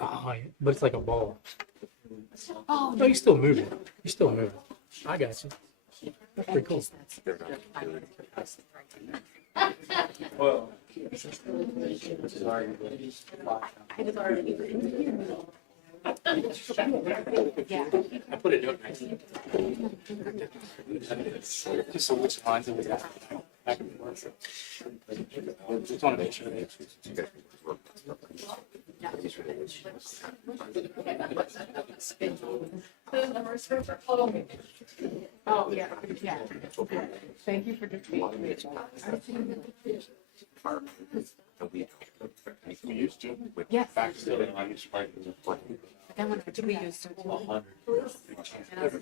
Oh, yeah, but it's like a ball. Oh, No, you still move it. You still move it. I got you. That's pretty cool. Well, yeah. I put a note next to it. Just so which lines it was at. Back and forth. Just want to make sure that Oh, yeah, yeah. Thank you for just being. we used to. Yes. Back then, I used to fight. That one we used to.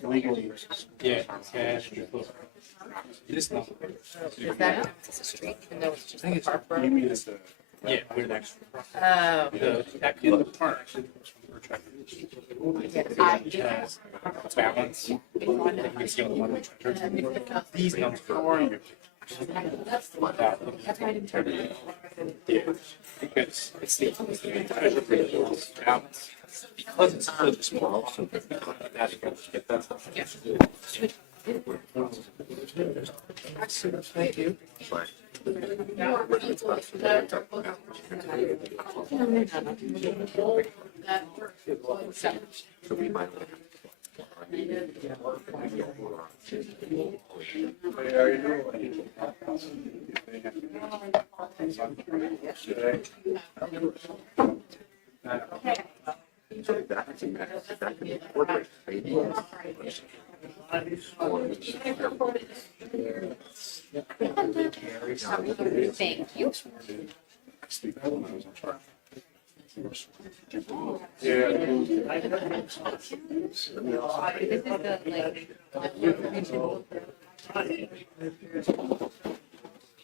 Legal uses. yeah, cash. This number. Is that it's a street, even though it's just a park You road? mean it's the. Yeah, we're next. Oh, That in the park. yeah, I Has balance. You can see on the one which these numbers. That's the one. That's why I didn't turn it. Yeah, because it's the balance. Because it's so small. That's get that stuff. Thank you. Thank you. Yeah. This is the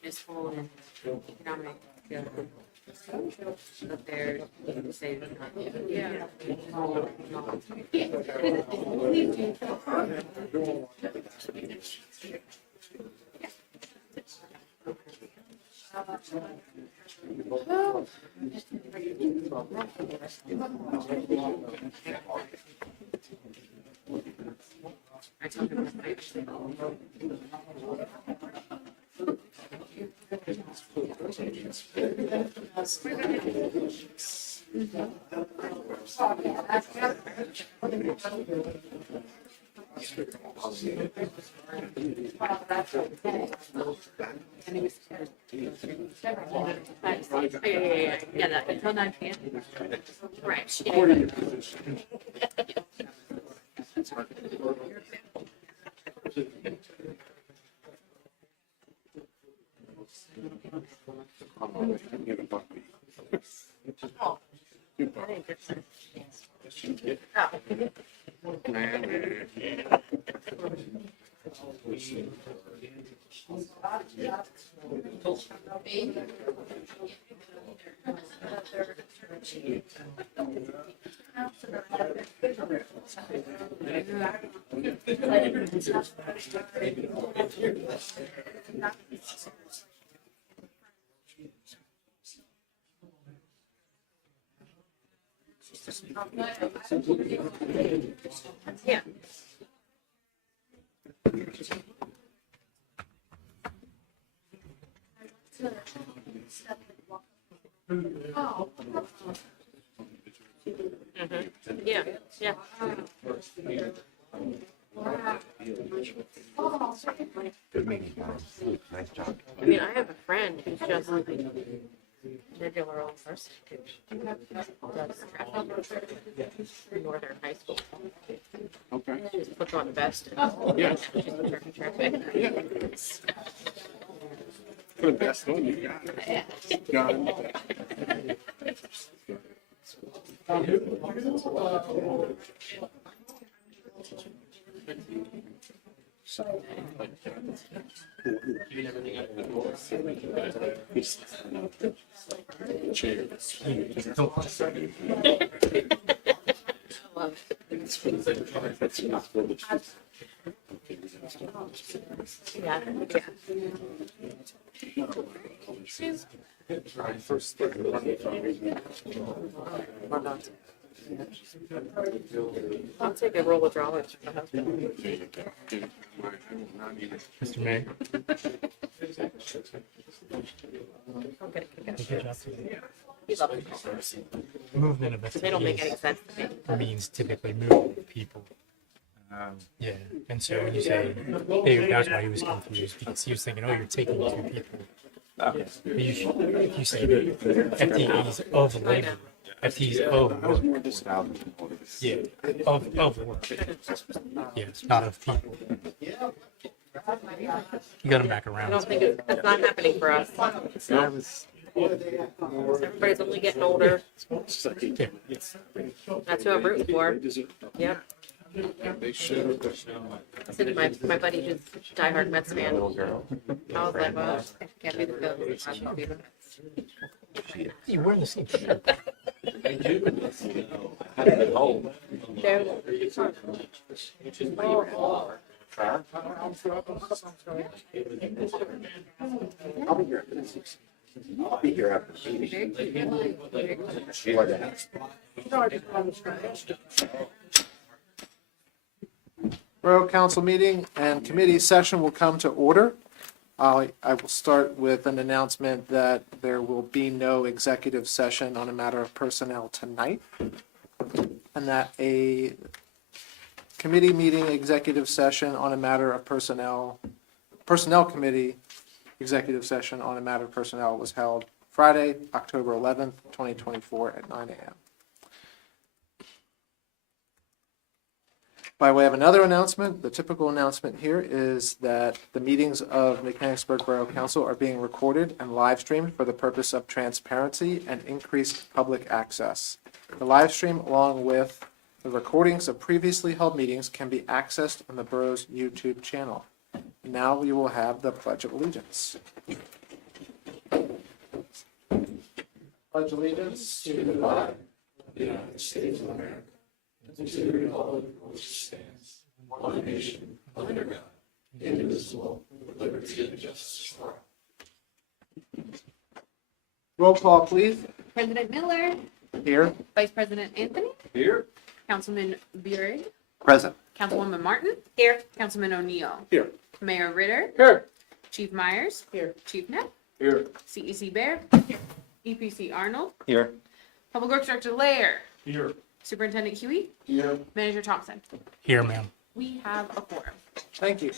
municipal and economic. Up there, you say, yeah. I told him yeah, that until 9 p.m. Right. Yeah. Yeah, yeah. Good meeting. Nice job. I mean, I have a friend who's just like regular old person who does traffic in Northern High School. Okay. She just puts on the vest. Yeah. She's in charge of traffic. For the best one, you got it. Got it. Cheers. Yeah. I'll take a roll of drawings for the husband. Mr. Mayor. I'll get a kick out of Good it. job today. We love it. Movement of They don't make any sense to me. means typically moving people. Yeah, and so when you say, hey, that's why he was confused, because he was thinking, oh, you're taking two people. But you should, if you say FTEs of labor, FTEs of work, yeah, of work. Yes, not of people. You got them back I around. don't think it's not happening for us. Everybody's only getting older. Yeah. That's who I'm rooting for. Yep. They should. I said to my buddy who's a diehard Mets fan. I was like, well, can't be the Phillies. I should be the Mets. You're wearing the same shirt. I'll be here after the meeting. Before that. Borough Council meeting and committee session will come to order. I will start with an announcement that there will be no executive session on a matter of personnel tonight, and that a committee meeting executive session on a matter of personnel committee executive session on a matter of personnel was held Friday, October 11th, 2024 at 9 a.m. By way of another announcement, the typical announcement here is that the meetings of Mechanicsburg Borough Council are being recorded and live streamed for the purpose of transparency and increased public access. The live stream, along with the recordings of previously held meetings, can be accessed on the borough's YouTube channel. Now we will have the Pledge of Allegiance. Pledge allegiance to the flag of the United States of America, and to the republic for which it stands, one nation, under God, indivisible, with liberty and justice for all. Roll call, please. President Miller, Here. Vice President Anthony, Here. Councilman Burig, Present. Councilwoman Martin, Here. Councilman O'Neill, Here. Mayor Ritter, Here. Chief Myers, Here. Chief Knapp, Here. CEC Bear, EPC Arnold, Here. Public Works Director Lair, Here. Superintendent Huey, Here. Manager Thompson. Here, ma'am. We have a quorum. Thank you.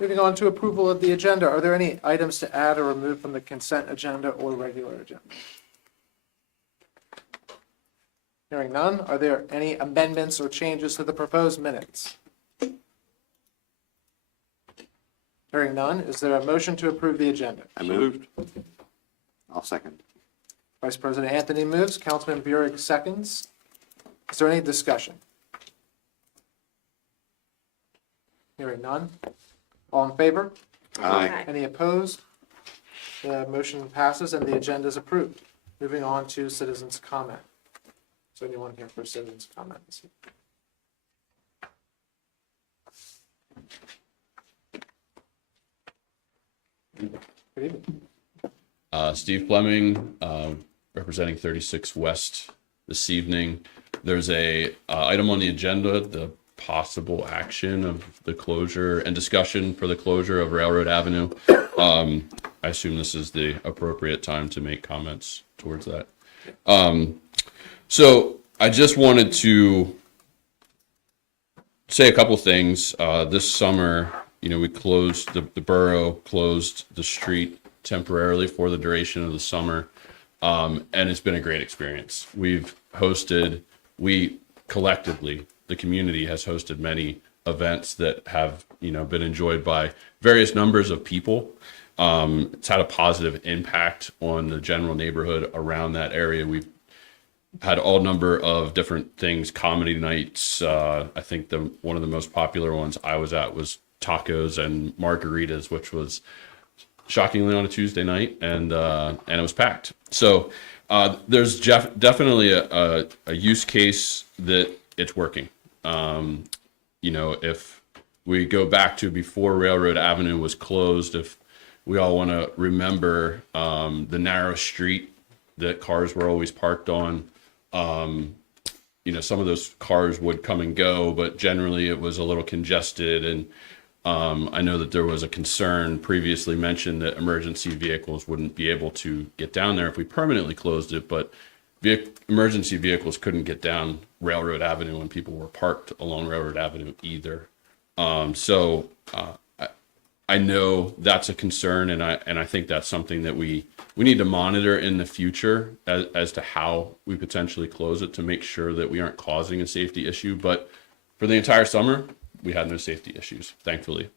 Moving on to approval of the agenda. Are there any items to add or remove from the consent agenda or regular agenda? Hearing none, are there any amendments or changes to the proposed minutes? Hearing none, is there a motion to approve the agenda? I moved. I'll second. Vice President Anthony moves, Councilman Burek seconds. Is there any discussion? Hearing none. All in favor? Aye. Any opposed? The motion passes and the agenda is approved. Moving on to citizens' comment. Is there anyone here for citizens' comments? Good evening. Steve Fleming, representing 36 West this evening. There's a item on the agenda, the possible action of the closure and discussion for the closure of Railroad Avenue. I assume this is the appropriate time to make comments towards that. So I just wanted to say a couple things. This summer, we closed, the borough closed the street temporarily for the duration of the summer. And it's been a great experience. We collectively, the community has hosted many events that have, been enjoyed by various numbers of people. It's had a positive impact on the general neighborhood around that area. We've had all number of different things, comedy nights. I think one of the most popular ones I was at was tacos and margaritas, which was shockingly on a Tuesday night, and it was packed. So there's definitely a use case that it's working. If we go back to before Railroad Avenue was closed, if we all want to remember the narrow street that cars were always parked on. Some of those cars would come and go, but generally it was a little congested. And I know that there was a concern previously mentioned that emergency vehicles wouldn't be able to get down there if we permanently closed it, but emergency vehicles couldn't get down Railroad Avenue when people were parked along Railroad Avenue either. I know that's a concern, and I think that's something that we need to monitor in the future as to how we potentially close it to make sure that we aren't causing a safety issue. But for the entire summer, we had no safety issues, thankfully.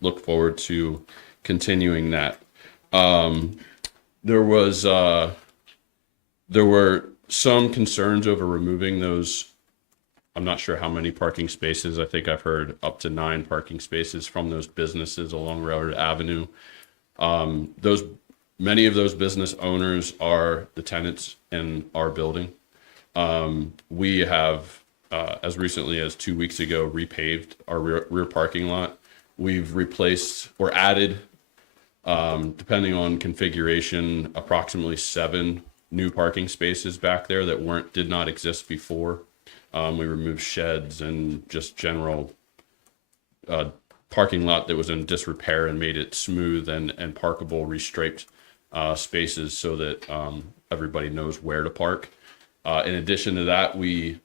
Look forward to continuing that. There were some concerns over removing those. I'm not sure how many parking spaces. I think I've heard up to 9 parking spaces from those businesses along Railroad Avenue. Many of those business owners are the tenants in our building. We have, as recently as 2 weeks ago, repaved our rear parking lot. We've replaced or added, depending on configuration, approximately 7 new parking spaces back there that did not exist before. We removed sheds and just general parking lot that was in disrepair and made it smooth and parkable, restriped spaces so that everybody knows where to park. In addition to that, we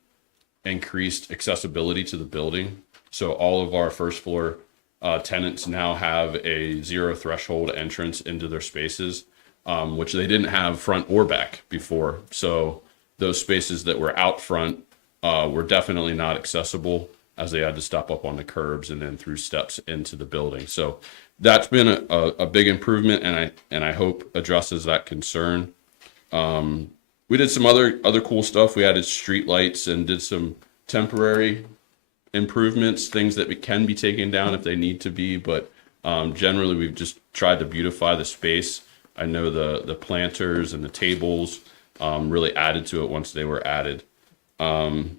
increased accessibility to the building. So all of our first floor tenants now have a 0 threshold entrance into their spaces, which they didn't have front or back before. So those spaces that were out front were definitely not accessible, as they had to step up on the curbs and then through steps into the building. So that's been a big improvement, and I hope addresses that concern. We did some other cool stuff. We added street lights and did some temporary improvements, things that can be taken down if they need to be, but generally we've just tried to beautify the space. I know the planters and the tables really added to it once they were added. The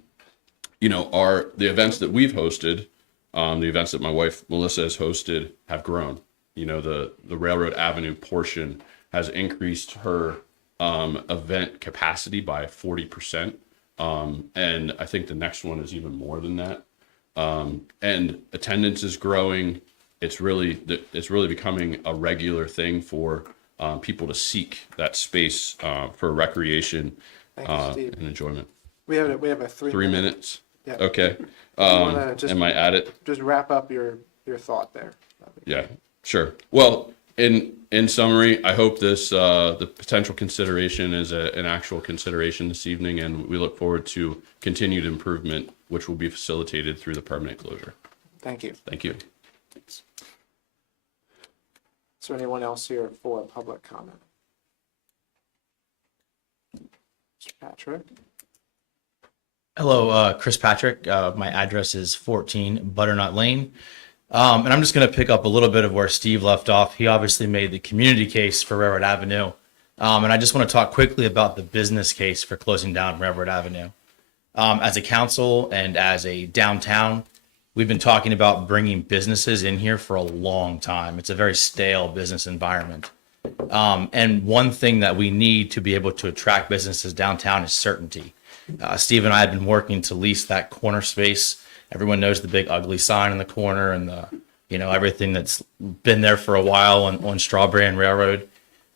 events that we've hosted, the events that my wife Melissa has hosted, have grown. The Railroad Avenue portion has increased her event capacity by 40%, and I think the next one is even more than that. And attendance is growing. It's really becoming a regular thing for people to seek that space for recreation and enjoyment. We have a 3 minutes. Yeah. Okay. wanna just- Am I at it? Just wrap up your thought there. Yeah, sure. Well, in summary, I hope the potential consideration is an actual consideration this evening, and we look forward to continued improvement, which will be facilitated through the permanent closure. Thank you. Thank you. Is there anyone else here for public comment? Mr. Patrick? Hello, Chris Patrick. My address is 14 Butternut Lane. And I'm just going to pick up a little bit of where Steve left off. He obviously made the community case for Railroad Avenue. And I just want to talk quickly about the business case for closing down Railroad Avenue. As a council and as a downtown, we've been talking about bringing businesses in here for a long time. It's a very stale business environment. And one thing that we need to be able to attract businesses downtown is certainty. Steve and I have been working to lease that corner space. Everyone knows the big ugly sign in the corner and everything that's been there for a while on Strawberry and Railroad.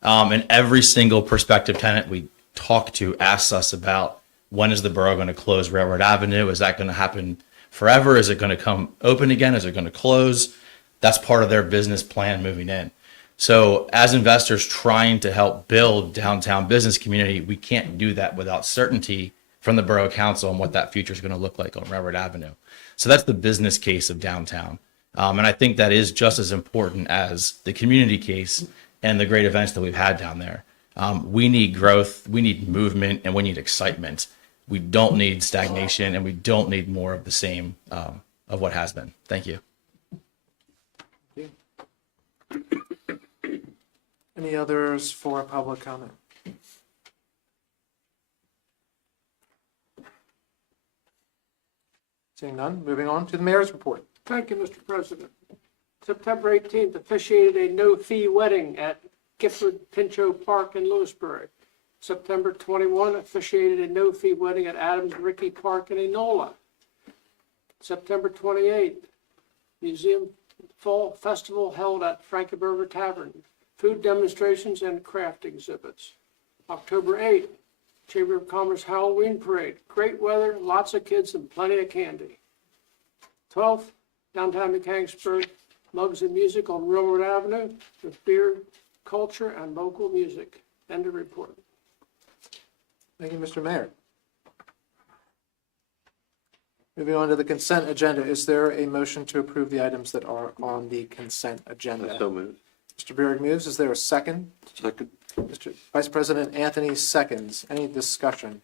And every single prospective tenant we talk to asks us about, when is the borough going to close Railroad Avenue? Is that going to happen forever? Is it going to come open again? Is it going to close? That's part of their business plan moving in. So as investors trying to help build downtown business community, we can't do that without certainty from the Borough Council on what that future is going to look like on Railroad Avenue. So that's the business case of downtown. And I think that is just as important as the community case and the great events that we've had down there. We need growth, we need movement, and we need excitement. We don't need stagnation, and we don't need more of the same of what has been. Thank you. Any others for public comment? Seeing none, moving on to the mayor's report. Thank you, Mr. President. September 18th, officiated a no-fee wedding at Gifford Pinchot Park in Lewisburg. September 21, officiated a no-fee wedding at Adams Ricky Park in Enola. September 28th, Museum Fall Festival held at Frankenberger Tavern. Food demonstrations and craft exhibits. October 8th, Chamber of Commerce Halloween Parade. Great weather, lots of kids, and plenty of candy. 12th, downtown Mechanicsburg, Mugs and Music on Railroad Avenue with beer, culture, and local music. End of report. Thank you, Mr. Mayor. Moving on to the consent agenda, is there a motion to approve the items that are on the consent agenda? So moved. Mr. Burek moves. Is there a second? Second. Mr. Vice President Anthony seconds. Any discussion?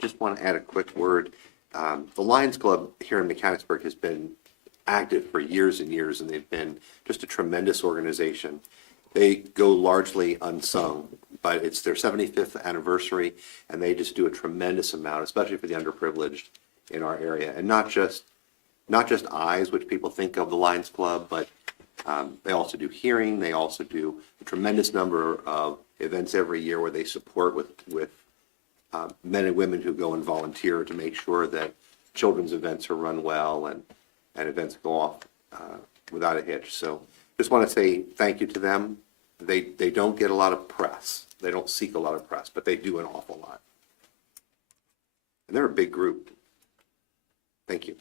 Just want to add a quick word. The Lions Club here in Mechanicsburg has been active for years and years, and they've been just a tremendous organization. They go largely unsung, but it's their 75th anniversary, and they just do a tremendous amount, especially for the underprivileged in our area. And not just eyes, which people think of the Lions Club, but they also do hearing. They also do a tremendous number of events every year where they support with men and women who go and volunteer to make sure that children's events are run well and events go off without a hitch. So just want to say thank you to them. They don't get a lot of press. They don't seek a lot of press, but they do an awful lot. And they're a big group. Thank you.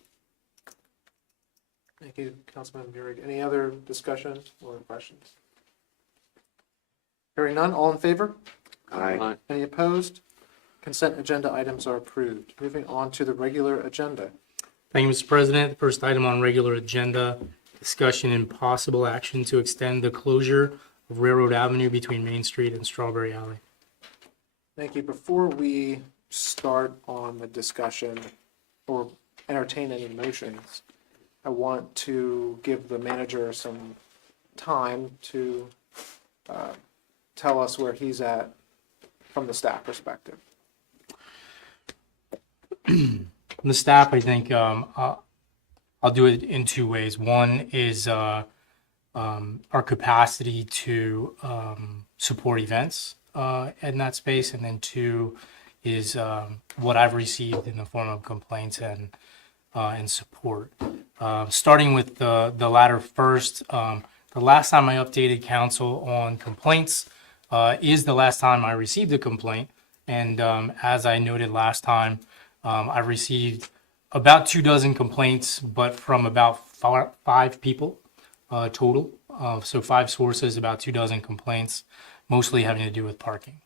Thank you, Councilman Burek. Any other discussion or questions? Hearing none, all in favor? Aye. Any opposed? Consent agenda items are approved. Moving on to the regular agenda. Thank you, Mr. President. The first item on regular agenda, discussion and possible action to extend the closure of Railroad Avenue between Main Street and Strawberry Alley. Thank you. Before we start on the discussion or entertain any motions, I want to give the manager some time to tell us where he's at from the staff perspective. From the staff, I think I'll do it in two ways. One is our capacity to support events in that space, and then two is what I've received in the form of complaints and support. Starting with the latter first, the last time I updated council on complaints is the last time I received a complaint. And as I noted last time, I received about 24 complaints, but from about five people total. So 5 sources, about 24 complaints, mostly having to do with parking.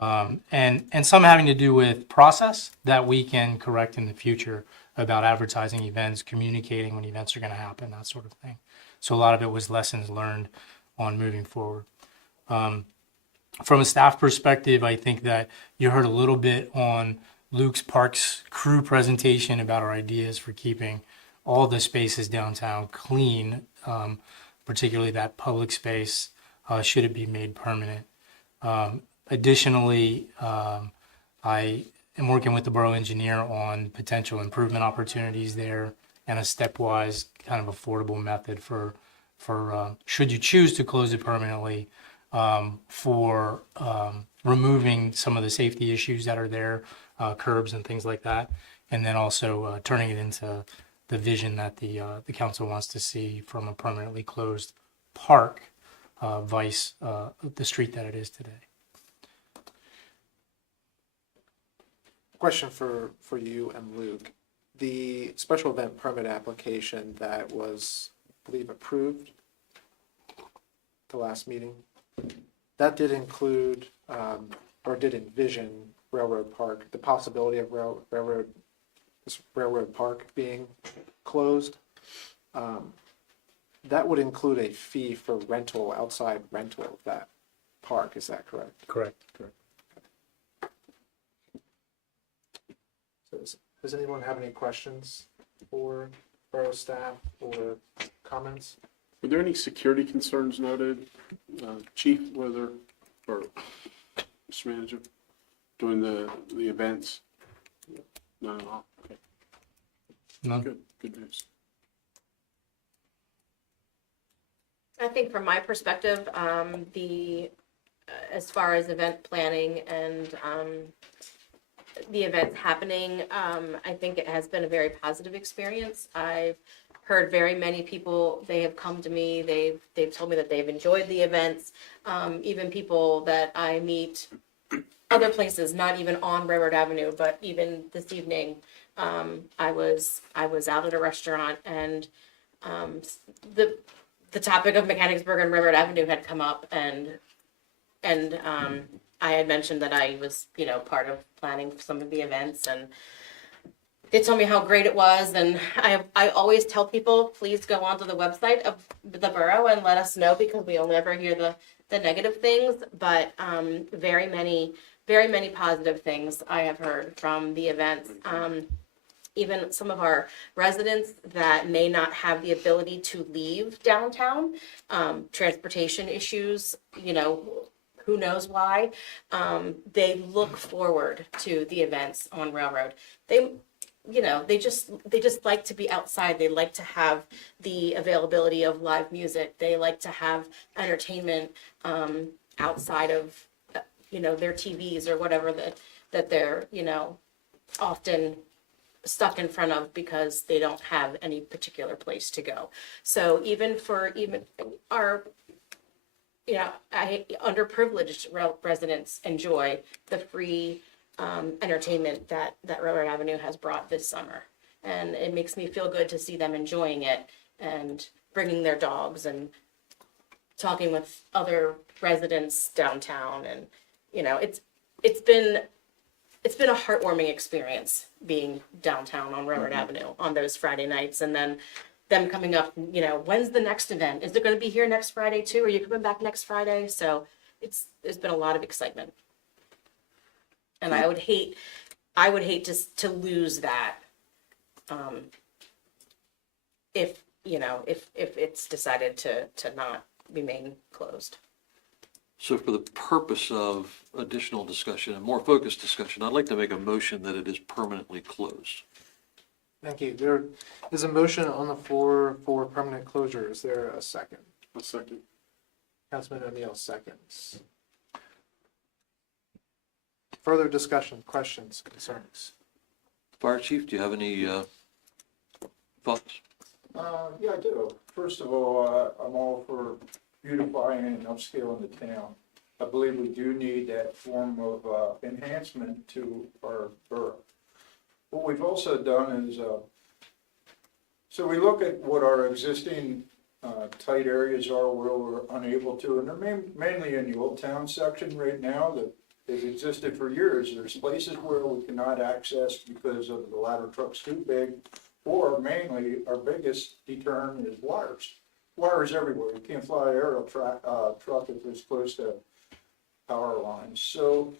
And some having to do with process that we can correct in the future about advertising events, communicating when events are going to happen, that sort of thing. So a lot of it was lessons learned on moving forward. From a staff perspective, I think that you heard a little bit on Luke's Parks crew presentation about our ideas for keeping all the spaces downtown clean, particularly that public space, should it be made permanent. Additionally, I am working with the borough engineer on potential improvement opportunities there and a stepwise kind of affordable method for should you choose to close it permanently, for removing some of the safety issues that are there, curbs and things like that, and then also turning it into the vision that the council wants to see from a permanently closed park, vice the street that it is today. Question for you and Luke. The special event permit application that was, I believe, approved the last meeting, that did include or did envision Railroad Park, the possibility of Railroad Park being closed. That would include a fee for rental, outside rental of that park. Is that correct? Correct. So does anyone have any questions for borough staff or comments? Were there any security concerns noted, Chief, or Mr. Manager, during the events? None at all? Okay, None. good news. I think from my perspective, as far as event planning and, the events happening, I think it has been a very positive experience. I've heard very many people, they have come to me, they've told me that they've enjoyed the events. Even people that I meet other places, not even on Railroad Avenue, but even this evening, I was out at a restaurant and, the topic of Mechanicsburg and Railroad Avenue had come up, and I had mentioned that I was, part of planning some of the events, and they told me how great it was. And I always tell people, please go onto the website of the borough and let us know, because we'll never hear the negative things, but very many positive things I have heard from the events. Even some of our residents that may not have the ability to leave downtown, transportation issues, who knows why, they look forward to the events on Railroad. They just like to be outside. They like to have the availability of live music. They like to have entertainment outside of, their TVs or whatever that they're, often stuck in front of because they don't have any particular place to go. So even our, underprivileged residents enjoy the free entertainment that Railroad Avenue has brought this summer. And it makes me feel good to see them enjoying it and bringing their dogs and talking with other residents downtown. And, it's been a heartwarming experience being downtown on Railroad Avenue on those Friday nights. And then them coming up, when's the next event? Is it going to be here next Friday too? Are you coming back next Friday? So there's been a lot of excitement. And I would hate to lose that, if it's decided to not remain closed. So for the purpose of additional discussion and more focused discussion, I'd like to make a motion that it is permanently closed. Thank you. There is a motion on the floor for permanent closure. Is there a second? A second. Councilman O'Neill seconds. Further discussion, questions, concerns? Fire Chief, do you have any thoughts? Yeah, I do. First of all, I'm all for beautifying and upscaling the town. I believe we do need that form of enhancement to our borough. What we've also done is, so we look at what our existing tight areas are where we're unable to, and they're mainly in the Old Town section right now that they've existed for years. There's places where we cannot access because of the ladder truck's too big, or mainly our biggest deterrent is wires. Wires everywhere. You can't fly an aerial truck if it's close to power lines. So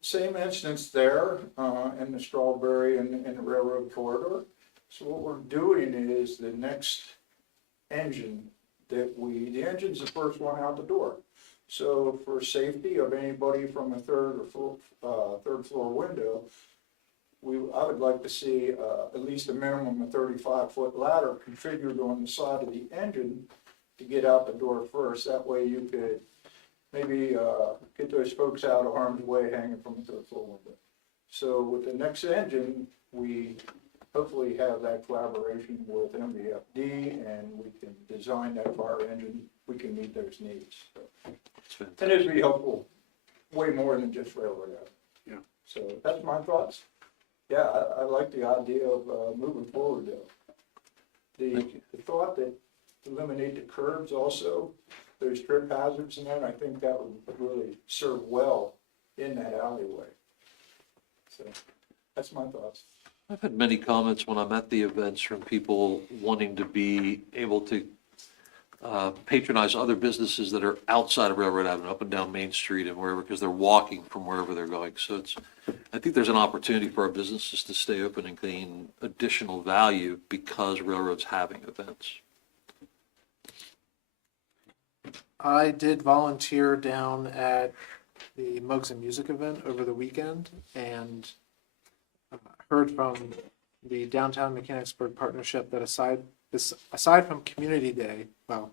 same instance there in the Strawberry and the railroad corridor. So what we're doing is the next engine the engine's the first one out the door. So for safety of anybody from a third floor window, I would like to see at least a minimum of 35-foot ladder configured on the side of the engine to get out the door first. That way you could maybe get those folks out of harm's way hanging from the third floor window. So with the next engine, we hopefully have that collaboration with MVFD and we can design that fire engine. We can meet those needs. So, and it'd be helpful way more than just railroad out. Yeah. So that's my thoughts. Yeah, I like the idea of moving forward though. The thought that eliminate the curbs also, those trip hazards and that, I think that would really serve well in that alleyway. So that's my thoughts. I've had many comments when I'm at the events from people wanting to be able to patronize other businesses that are outside of Railroad Avenue, up and down Main Street and wherever, because they're walking from wherever they're going. So I think there's an opportunity for our businesses to stay open and gain additional value because Railroad's having events. I did volunteer down at the Mugs and Music event over the weekend and heard from the Downtown Mechanicsburg Partnership that aside from Community Day, well,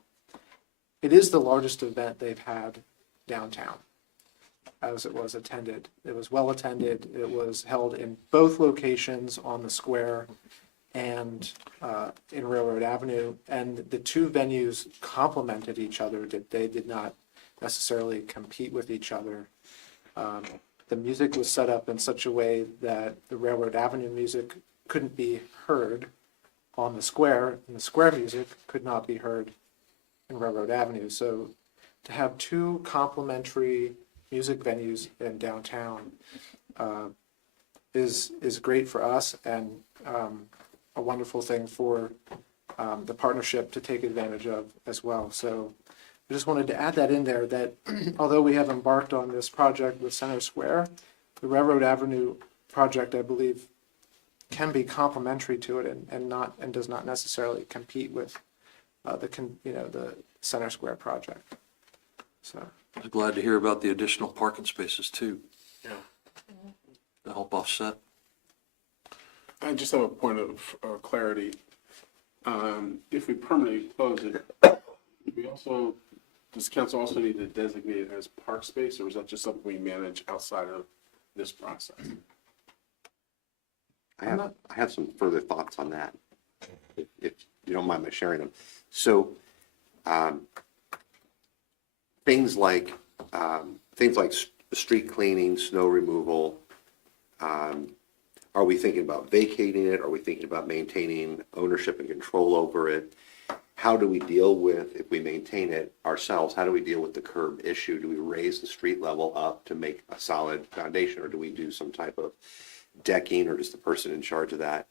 it is the largest event they've had downtown as it was attended. It was well attended. It was held in both locations on the square and in Railroad Avenue. And the two venues complemented each other. They did not necessarily compete with each other. The music was set up in such a way that the Railroad Avenue music couldn't be heard on the square, and the square music could not be heard in Railroad Avenue. So to have two complementary music venues in downtown is great for us, and a wonderful thing for the partnership to take advantage of as well. So I just wanted to add that in there, that although we have embarked on this project with Center Square, the Railroad Avenue project, I believe, can be complementary to it and does not necessarily compete with the Center Square project. So I'm glad to hear about the additional parking spaces too. Yeah. To help offset. I just have a point of clarity. If we permanently close it, does council also need to designate it as park space, or is that just something we manage outside of this process? I have some further thoughts on that, if you don't mind my sharing them. So, things like street cleaning, snow removal. Are we thinking about vacating it? Are we thinking about maintaining ownership and control over it? How do we deal with, if we maintain it ourselves, how do we deal with the curb issue? Do we raise the street level up to make a solid foundation, or do we do some type of decking, or just the person in charge of that?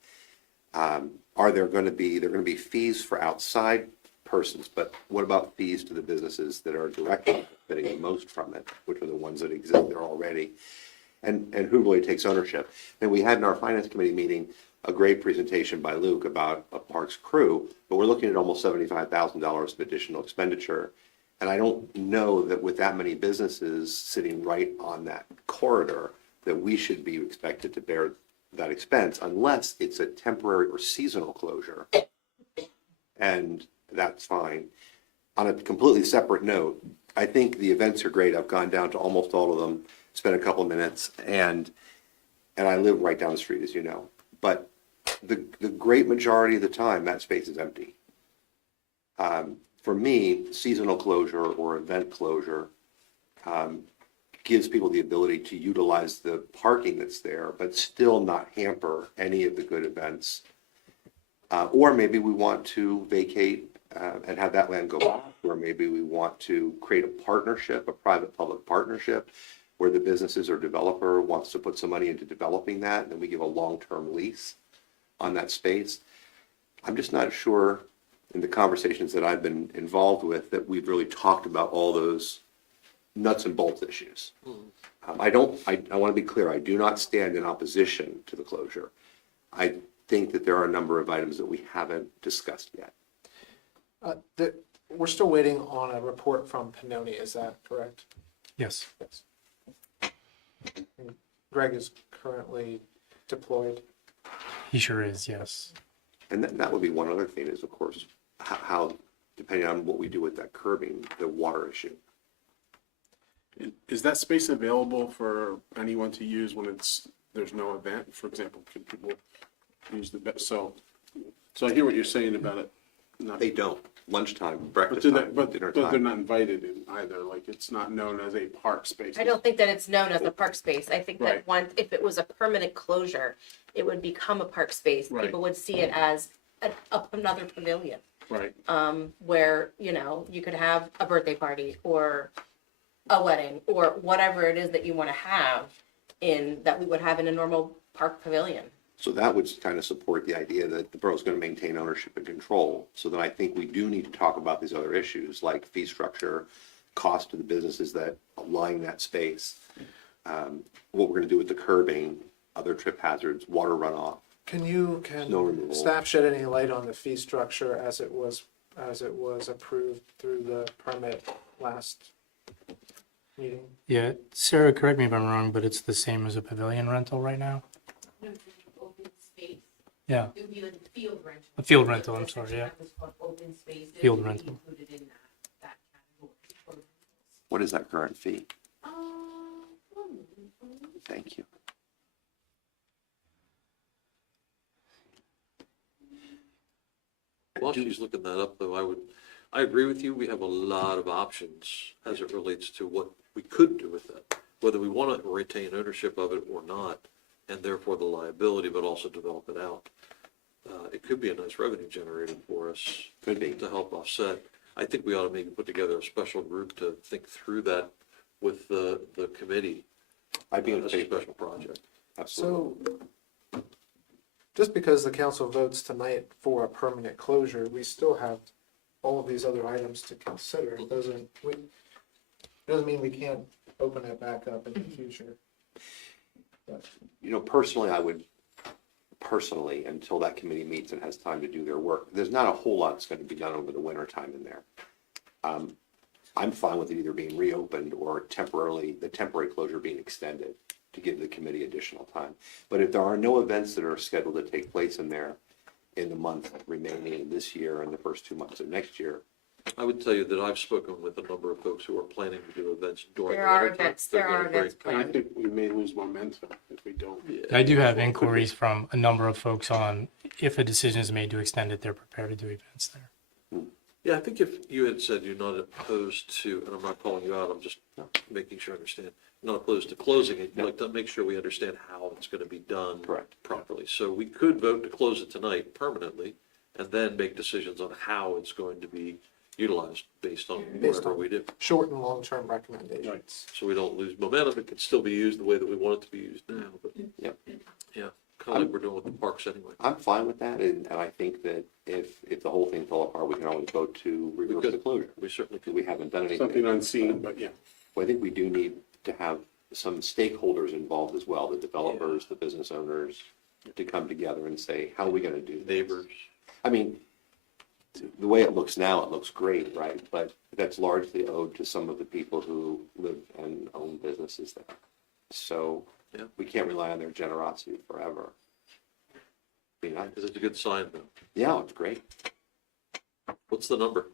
Are there going to be fees for outside persons, but what about fees to the businesses that are directly benefiting the most from it, which are the ones that exist there already? And who really takes ownership? And we had in our finance committee meeting a great presentation by Luke about a parks crew, but we're looking at almost $75,000 of additional expenditure. And I don't know that with that many businesses sitting right on that corridor, that we should be expected to bear that expense unless it's a temporary or seasonal closure. And that's fine. On a completely separate note, I think the events are great. I've gone down to almost all of them, spent a couple minutes, and I live right down the street, as you know. But the great majority of the time, that space is empty. For me, seasonal closure or event closure gives people the ability to utilize the parking that's there, but still not hamper any of the good events. Or maybe we want to vacate and have that land go back, or maybe we want to create a partnership, a private-public partnership, where the businesses or developer wants to put some money into developing that, and then we give a long-term lease on that space. I'm just not sure in the conversations that I've been involved with that we've really talked about all those nuts and bolts issues. I want to be clear, I do not stand in opposition to the closure. I think that there are a number of items that we haven't discussed yet. We're still waiting on a report from Pannoni, is that correct? Yes. Greg is currently deployed. He sure is, yes. And that would be one other thing is, of course, how, depending on what we do with that curbing, the water issue. Is that space available for anyone to use when there's no event? For example, could people use so I hear what you're saying about it. They don't. Lunchtime, breakfast But, time, but dinner they're time. not invited in either. Like, it's not known as a park space. I don't think that it's known as a park space. I think that Right. if it was a permanent closure, it would become a park space. Right. People would see it as another pavilion, Right. where, you could have a birthday party or a wedding or whatever it is that you want to have that we would have in a normal park pavilion. So that would kind of support the idea that the borough's going to maintain ownership and control. So then I think we do need to talk about these other issues like fee structure, cost to the businesses that line that space, what we're going to do with the curbing, other trip hazards, water runoff. Can Snow removal. staff shed any light on the fee structure as it was approved through the permit last meeting? Yeah, Sarah, correct me if I'm wrong, but it's the same as a pavilion rental right now? Open space. Yeah, It would be like a field rental. a field rental, I'm sorry, yeah. Open space. Field rental. Included in that What is that current fee? Thank you. While she's looking that up, though, I agree with you. We have a lot of options as it relates to what we could do with that, whether we want to retain ownership of it or not, and therefore the liability, but also develop it out. It could be a nice revenue generator for us. Could be. To help offset. I think we ought to maybe put together a special group to think through that with the committee. I'd be in as a favor. special project. Absolutely. So, just because the council votes tonight for a permanent closure, we still have all of these other items to consider. It doesn't mean we can't open it back up in the future. But You know, personally, until that committee meets and has time to do their work, there's not a whole lot that's going to be done over the winter time in there. I'm fine with it either being reopened or the temporary closure being extended to give the committee additional time. But if there are no events that are scheduled to take place in there in the month remaining in this year and the first 2 months of next year, I would tell you that I've spoken with a number of folks who are planning to do events during the There are winter time. events, there are events And I planned. think we may lose momentum if we don't. I do have inquiries from a number of folks on if a decision is made to extend it, they're prepared to do events there. Yeah, I think if you had said you're not opposed to, and I'm not calling you out, I'm just making sure I understand, not opposed to closing it, you'd like to make sure we understand how it's going to be done Correct. properly. So we could vote to close it tonight permanently and then make decisions on how it's going to be utilized based on whatever we do. short and long-term recommendations. So we don't lose momentum. It can still be used the way that we want it to be used now, but Yep. yeah, kind of like we're doing with the parks anyway. I'm fine with that. And I think that if the whole thing fell apart, we can always vote to reverse the closure. We certainly Because could. we haven't done anything. Something unseen, but yeah. Well, I think we do need to have some stakeholders involved as well, the developers, the business owners, to come together and say, how are we going to do this? Neighbors. I mean, the way it looks now, it looks great, right? But that's largely owed to some of the people who live and own businesses there. So Yeah. we can't rely on their generosity forever. Be nice. It's a good sign, though. Yeah, it's great. What's the number?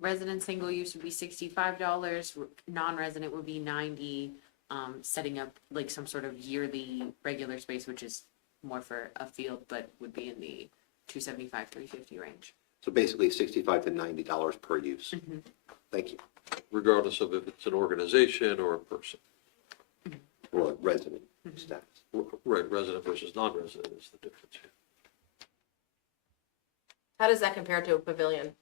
Resident single use would be $65, non-resident would be 90. Setting up like some sort of yearly regular space, which is more for a field, but would be in the 275, 350 range. So basically $65 to $90 per use. Thank you. Regardless of if it's an organization or a person. Or resident status. Right, resident versus non-resident is the difference here. How does that compare to a pavilion?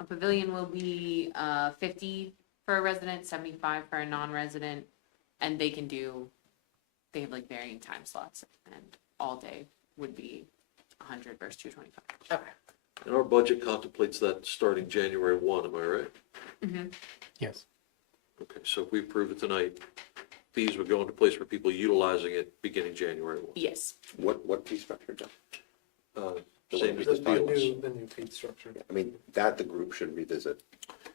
A pavilion will be 50 for a resident, 75 for a non-resident, and they have like varying time slots, and all day would be 100 versus 225. Okay. And our budget contemplates that starting January 1, am I right? Yes. Okay, so if we approve it tonight, fees would go into place for people utilizing it beginning January 1. Yes. What fee structure, John? Same as The the fields. new fee structure. I mean, that the group should revisit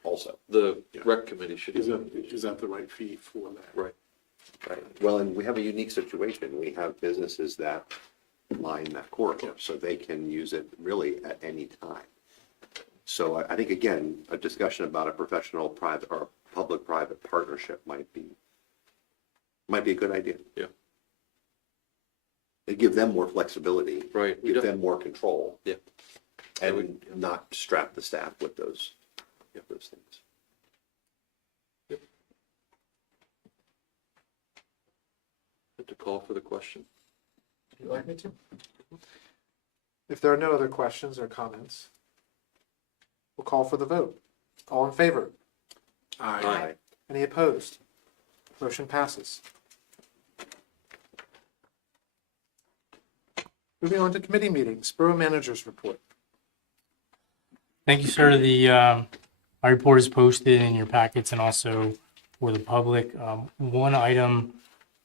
also. The rec committee should. Is that the right fee for that? Right. Right. Well, and we have a unique situation. We have businesses that line that corridor, so they can use it really at any time. So I think, again, a discussion about a professional private or public-private partnership might be a good idea. Yeah. It'd give them more flexibility. Right. Give them more control. Yeah. And not strap the staff with those things. To call for the question. Would you like me to? If there are no other questions or comments, we'll call for the vote. All in favor? Aye. Any opposed? Motion passes. Moving on to committee meetings, Borough Managers Report. Thank you, sir. My report is posted in your packets and also for the public. One item,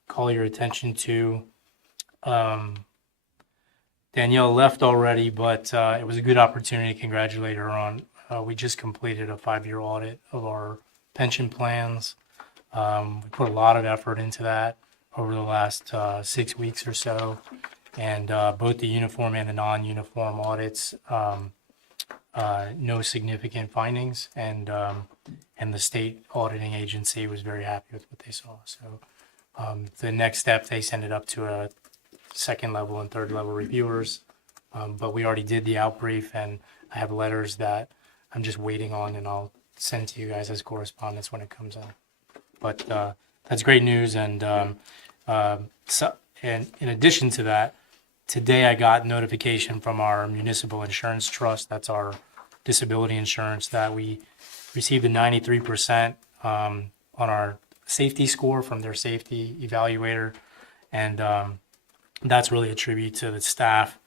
call your attention to. Danielle left already, but it was a good opportunity to congratulate her on. We just completed a 5-year audit of our pension plans. We put a lot of effort into that over the last 6 weeks or so. And both the uniform and the non-uniform audits no significant findings, and the state auditing agency was very happy with what they saw. So the next step, they send it up to a second level and third level reviewers. But we already did the outbrief, and I have letters that I'm just waiting on, and I'll send to you guys as correspondence when it comes out. But that's great news, and and in addition to that, today I got notification from our municipal insurance trust, that's our disability insurance, that we received a 93% on our safety score from their safety evaluator. And that's really a tribute to the staff,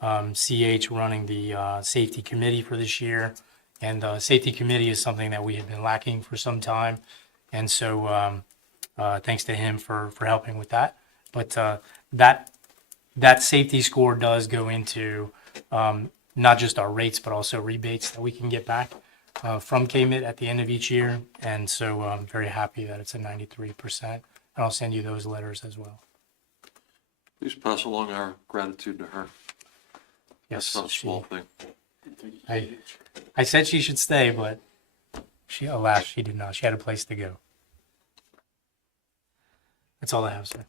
CH running the safety committee for this year. And safety committee is something that we have been lacking for some time. And so thanks to him for helping with that. But that safety score does go into not just our rates, but also rebates that we can get back from KMIT at the end of each year. And so I'm very happy that it's a 93%. And I'll send you those letters as well. Please pass along our gratitude to her. Yes, That's not a small thing. I said she should stay, but alas, she did not. She had a place to go. That's all I have, sir.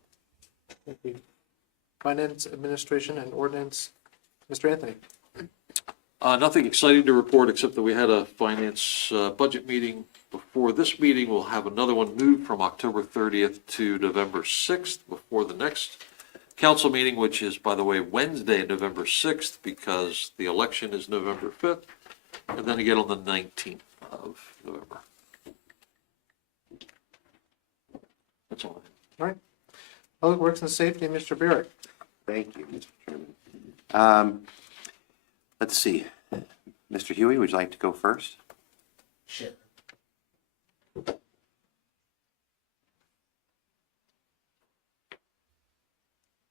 Thank you. Finance, Administration, and Ordinance, Mr. Anthony. Nothing exciting to report except that we had a finance budget meeting before this meeting. We'll have another one moved from October 30th to November 6th before the next council meeting, which is, by the way, Wednesday, November 6th, because the election is November 5th, and then again on the 19th of November. That's all I have. All right. Public Works and Safety, Mr. Burek. Thank you, Mr. Chairman. Let's see. Mr. Huey, would you like to go first? Sure.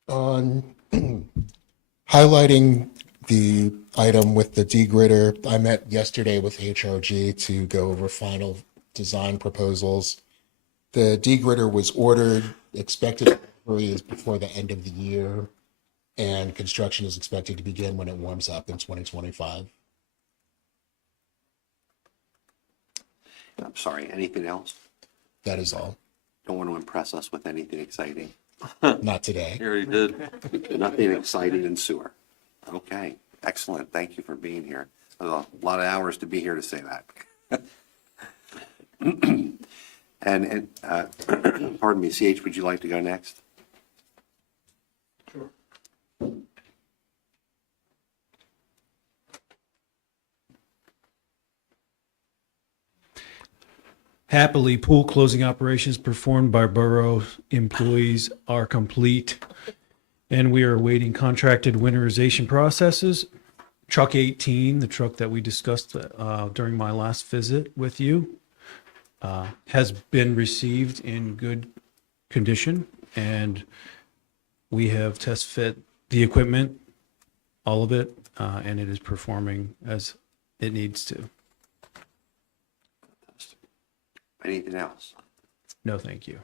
On highlighting the item with the degrider, I met yesterday with HRG to go over final design proposals. The degrider was ordered, expected delivery is before the end of the year, and construction is expected to begin when it warms up in 2025. I'm sorry, anything else? That is all. Don't want to impress us with anything exciting. Not today. Here he did. Nothing exciting in sewer. Okay, excellent. Thank you for being here. A lot of hours to be here to say that. And pardon me, CH, would you like to go next? Sure. Happily, pool closing operations performed by Borough employees are complete, and we are awaiting contracted winterization processes. Truck 18, the truck that we discussed during my last visit with you, has been received in good condition, and we have test fit the equipment, all of it, and it is performing as it needs to. Anything else? No, thank you.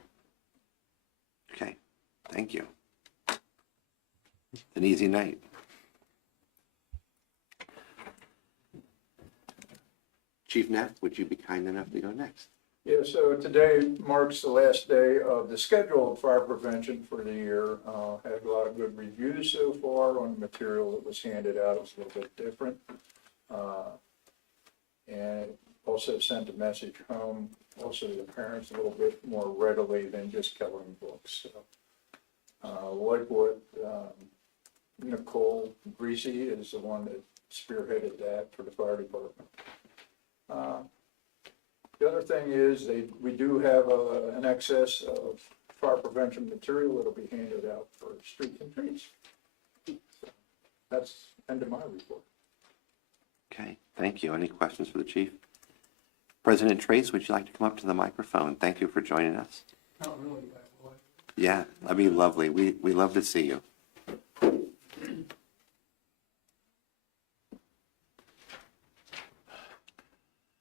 Okay, thank you. An easy night. Chief Neff, would you be kind enough to go next? Yeah, so today marks the last day of the scheduled fire prevention for the year. Had a lot of good reviews so far on the material that was handed out. It was a little bit different. And also sent a message home, also to the parents, a little bit more readily than just coloring books. So, like what Nicole Greasy is the one that spearheaded that for the fire department. The other thing is we do have an excess of fire prevention material that'll be handed out for streets and trees. So that's end of my report. Okay, thank you. Any questions for the chief? President Trace, would you like to come up to the microphone? Thank you for joining us. Not really that way. Yeah, that'd be lovely. We love to see you.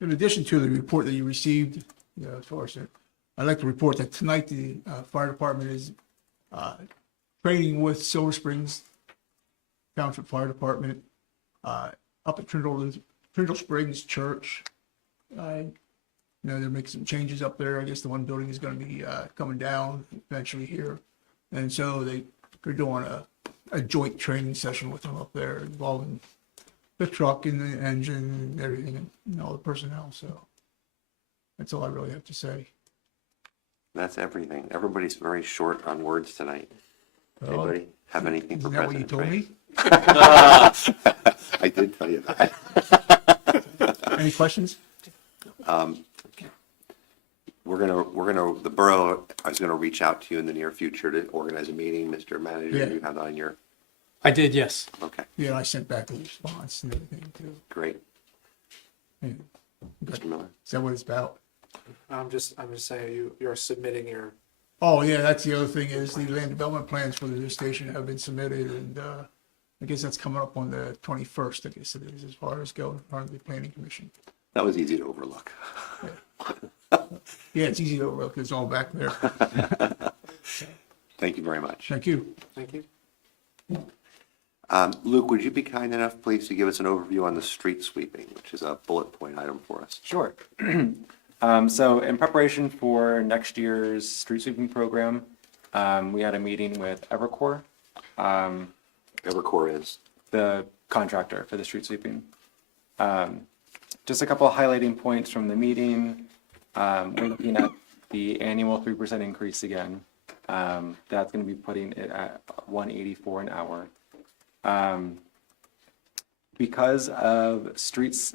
In addition to the report that you received, as far as I'd like to report that tonight the fire department is training with Silver Springs Township Fire Department up at Prindle Springs Church. They're making some changes up there. I guess the one building is gonna be, coming down eventually here. And so they're doing a joint training session with them up there involving the truck and the engine and everything and all the personnel. So that's all I really have to say. That's everything. Everybody's very short on words tonight. Anybody have anything for Isn't that what you President told Ray? me? I did tell you that. Any questions? The borough is gonna reach out to you in the near future to organize a meeting. Mr. Manager, Yeah. you have that on your, I did, yes. okay, Yeah, I sent back a response and everything too. great. Yeah. Mr. Miller? Is that what it's about? I'm just saying you're submitting your, Oh, yeah, that's the other thing is the land development plans for the new station have been submitted and, I guess that's coming up on the 21st, I guess it is, as far as going in front of the planning commission. That was easy to overlook. Yeah, it's easy to overlook, it's all back there. Thank you very much. Thank you. thank you. Luke, would you be kind enough, please, to give us an overview on the street sweeping, which is a bullet point item for us? Sure. So in preparation for next year's street sweeping program, we had a meeting with Evercore, Evercore is? the contractor for the street sweeping. Just a couple of highlighting points from the meeting. We're looking at the annual 3% increase again. That's going to be putting it at $184 an hour. Because of streets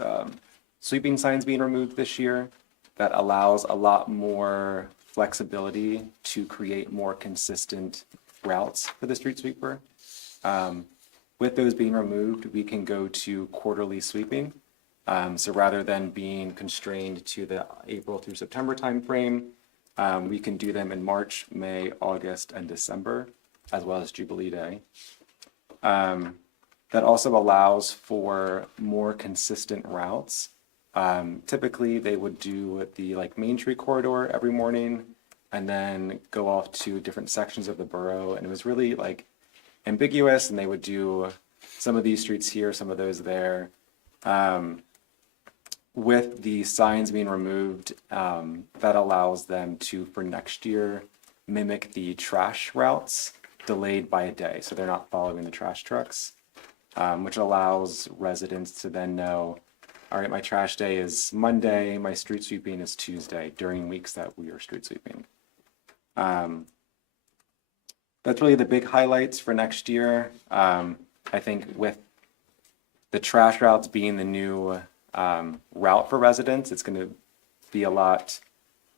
sweeping signs being removed this year, that allows a lot more flexibility to create more consistent routes for the street sweeper. With those being removed, we can go to quarterly sweeping. So rather than being constrained to the April through September timeframe, we can do them in March, May, August, and December, as well as Jubilee Day. That also allows for more consistent routes. Typically, they would do the Main Street corridor every morning, and then go off to different sections of the borough. And it was really ambiguous, and they would do some of these streets here, some of those there. With the signs being removed, that allows them to, for next year, mimic the trash routes delayed by a day. So they're not following the trash trucks, which allows residents to then know, all right, my trash day is Monday, my street sweeping is Tuesday, during weeks that we are street sweeping. That's really the big highlights for next year. I think with the trash routes being the new route for residents, it's going to be a lot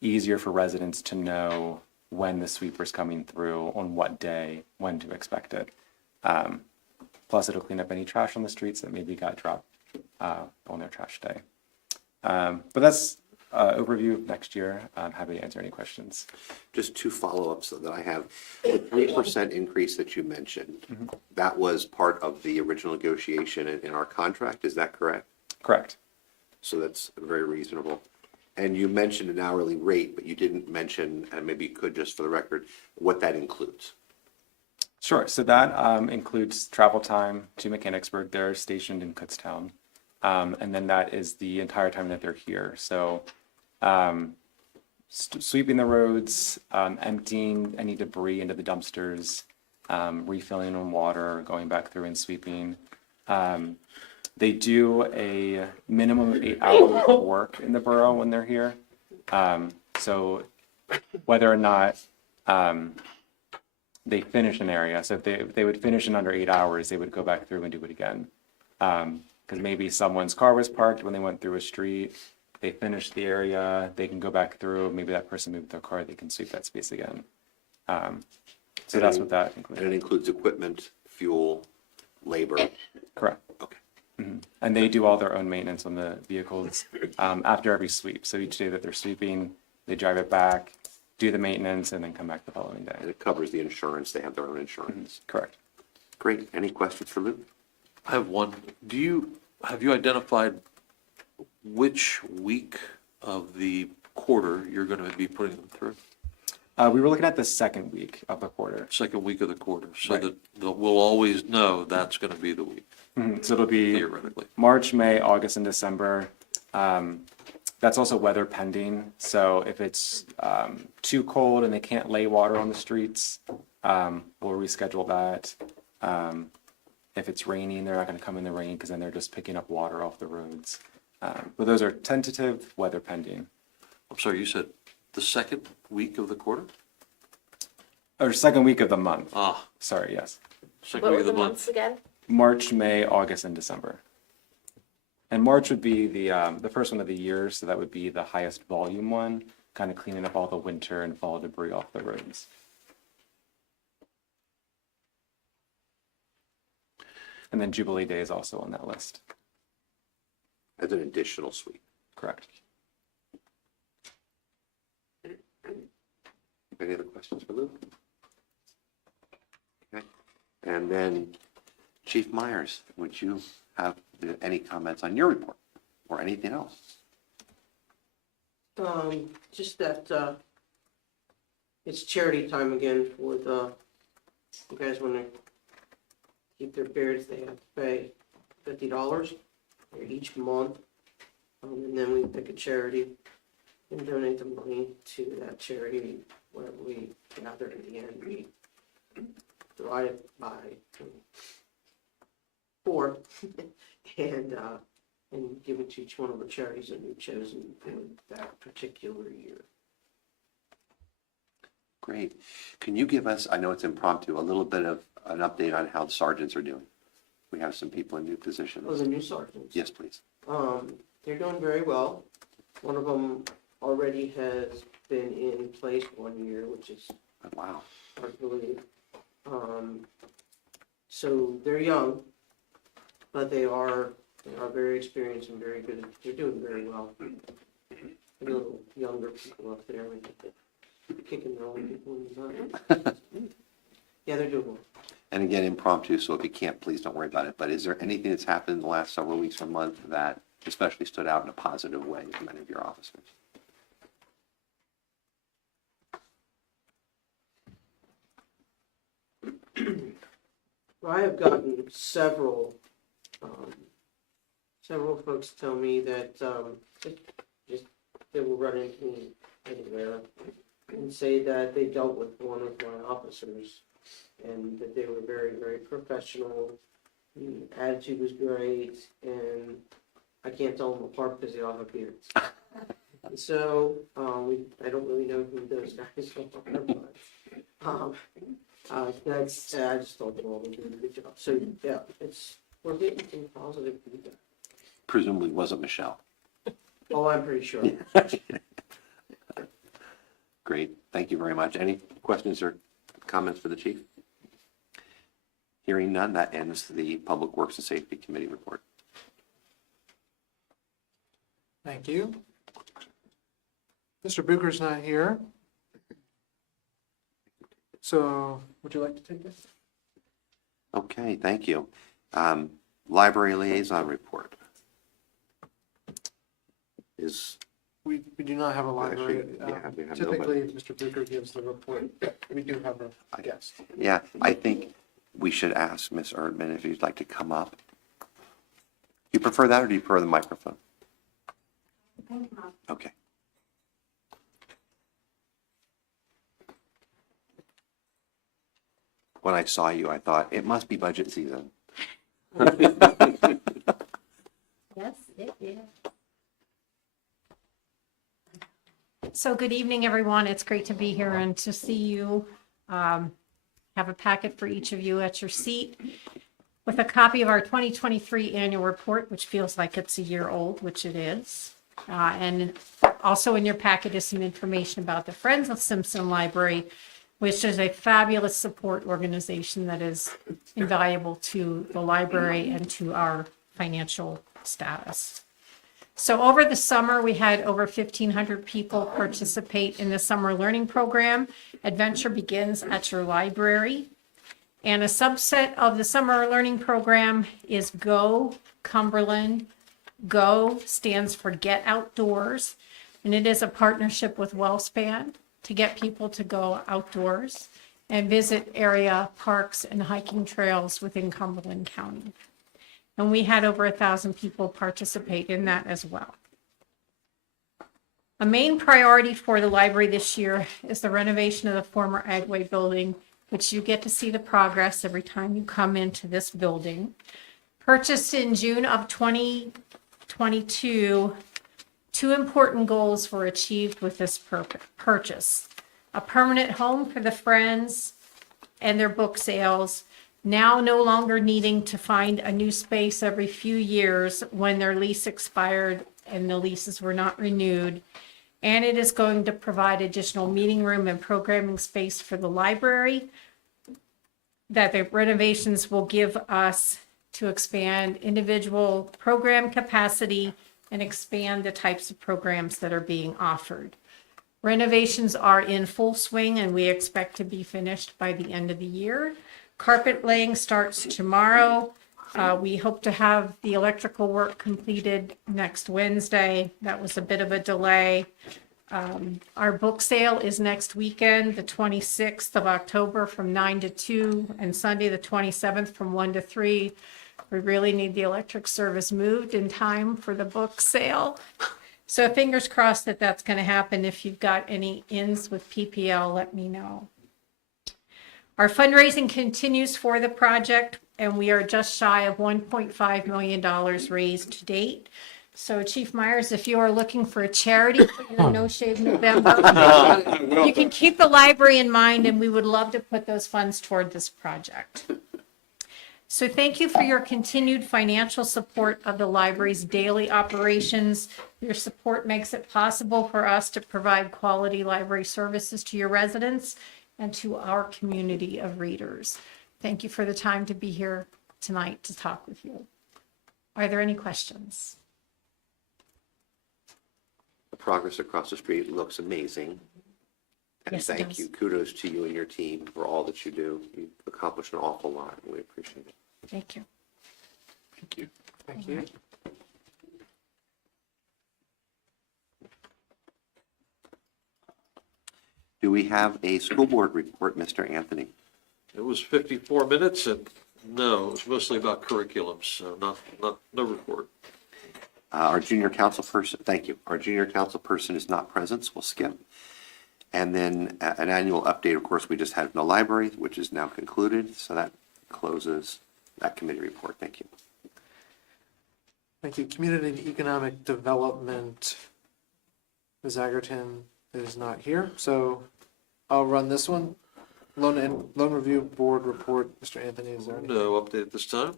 easier for residents to know when the sweeper's coming through, on what day, when to expect it. Plus, it'll clean up any trash on the streets that maybe got dropped on their trash day. But that's overview of next year. I'm happy to answer any questions. Just two follow-ups that I have. The 3% increase that you mentioned, that was part of the original negotiation in our contract, is that correct? Correct. So that's very reasonable. And you mentioned an hourly rate, but you didn't mention, and maybe you could just for the record, what that includes. Sure. So that includes travel time to Mechanicsburg. They're stationed in Kutztown. And then that is the entire time that they're here. So sweeping the roads, emptying any debris into the dumpsters, refilling on water, going back through and sweeping. They do a minimum of 8 hours of work in the borough when they're here. So whether or not they finish an area, so if they would finish in under 8 hours, they would go back through and do it again. Because maybe someone's car was parked when they went through a street, they finished the area, they can go back through, maybe that person moved their car, they can sweep that space again. So that's what that includes. And it includes equipment, fuel, labor. Correct. Okay. Mm-hmm. And they do all their own maintenance on the vehicles after every sweep. So each day that they're sweeping, they drive it back, do the maintenance, and then come back the following day. And it covers the insurance. They have their own insurance. Correct. Great. Any questions for Luke? I have one. Have you identified which week of the quarter you're going to be putting them through? We were looking at the second week of the quarter. Second week of the quarter, so Right. that we'll always know that's gonna be the week, So it'll be theoretically. March, May, August, and December. That's also weather pending. So if it's too cold and they can't lay water on the streets, we'll reschedule that. If it's raining, they're not going to come in the rain because then they're just picking up water off the roads. But those are tentative, weather pending. I'm sorry, you said the second week of the quarter? Or second week of the month. Ah, Sorry, yes. second What week were of the the month. months again? March, May, August, and December. And March would be the first one of the year, so that would be the highest volume one, kind of cleaning up all the winter and fall debris off the roads. And then Jubilee Day is also on that list. As an additional suite. Correct. Any other questions for Luke? Okay. And then Chief Myers, would you have any comments on your report or anything else? Just that, it's charity time again for the, you guys wanna keep their beards, they have to pay $50 for each month. And then we pick a charity and donate the money to that charity, whatever we gather in the end, we divide it by 4 and give it to each one of the charities that we've chosen for that particular year. Great. Can you give us, I know it's impromptu, a little bit of an update on how the sergeants are doing? We have some people in new positions. Oh, the new sergeants? Yes, please. They're doing very well. One of them already has been in place 1 year, which is Oh, wow. hard to believe. So they're young, but they are very experienced and very good. They're doing very well. A little younger people up there, kicking their own people in the butt. Yeah, they're doing well. And again, impromptu, so if you can't, please don't worry about it. But is there anything that's happened in the last several weeks or month that especially stood out in a positive way from any of your officers? Well, I have gotten several folks tell me that just they will run into me anywhere and say that they dealt with one of my officers and that they were very, very professional. The attitude was great, and I can't tell them apart because they all have beards. And so I don't really know who those guys are, but that's I just told them all they're doing a good job. So yeah, we're getting some positive feedback. Presumably wasn't Michelle. Oh, I'm pretty sure. Great. Thank you very much. Any questions or comments for the chief? Hearing none, that ends the Public Works and Safety Committee report. Thank you. Mr. Bucher's not here. So would you like to take this? Okay, thank you. Library liaison report. We do not have a library. Actually, yeah, we have Typically, Mr. Bucher gives the report. We do have a guest. Yeah, I think we should ask Ms. Erdman if you'd like to come up. Do you prefer that or do you prefer the microphone? Okay. When I saw you, I thought, it must be budget season. Yes, it is. So good evening, everyone. It's great to be here and to see you. Have a packet for each of you at your seat with a copy of our 2023 annual report, which feels like it's a year old, which it is. And also in your packet is some information about the Friends of Simpson Library, which is a fabulous support organization that is invaluable to the library and to our financial status. So over the summer, we had over 1,500 people participate in the summer learning program. Adventure begins at your library. And a subset of the summer learning program is Go Cumberland. Go stands for Get Outdoors, and it is a partnership with WellSpan to get people to go outdoors and visit area parks and hiking trails within Cumberland County. And we had over 1,000 people participate in that as well. A main priority for the library this year is the renovation of the former Agway building, which you get to see the progress every time you come into this building. Purchased in June of 2022, two important goals were achieved with this purchase. A permanent home for the Friends and their book sales, now no longer needing to find a new space every few years when their lease expired and the leases were not renewed. And it is going to provide additional meeting room and programming space for the library that the renovations will give us to expand individual program capacity and expand the types of programs that are being offered. Renovations are in full swing and we expect to be finished by the end of the year. Carpet laying starts tomorrow. We hope to have the electrical work completed next Wednesday. That was a bit of a delay. Our book sale is next weekend, the 26th of October from 9 to 2, and Sunday, the 27th from 1 to 3. We really need the electric service moved in time for the book sale. So fingers crossed that that's going to happen. If you've got any ins with PPL, let me know. Our fundraising continues for the project, and we are just shy of $1.5 million raised to date. So Chief Myers, if you are looking for a charity for your No Shave November, you can keep the library in mind, and we would love to put those funds toward this project. So thank you for your continued financial support of the library's daily operations. Your support makes it possible for us to provide quality library services to your residents and to our community of readers. Thank you for the time to be here tonight to talk with you. Are there any questions? The progress across the street looks amazing. And Yes, it thank does. you. Kudos to you and your team for all that you do. You've accomplished an awful lot, and we appreciate it. Thank you. Thank you. Thank you. Do we have a school board report, Mr. Anthony? It was 54 minutes, and no, it was mostly about curriculum, so no report. Our junior council person, thank you. Our junior council person is not present, so we'll skip. And then an annual update, of course, we just had in the library, which is now concluded. So that closes that committee report. Thank you. Thank you. Community and Economic Development, Ms. Agerton is not here, so I'll run this one. Loan Review Board report, Mr. Anthony, is there any? No update at this time.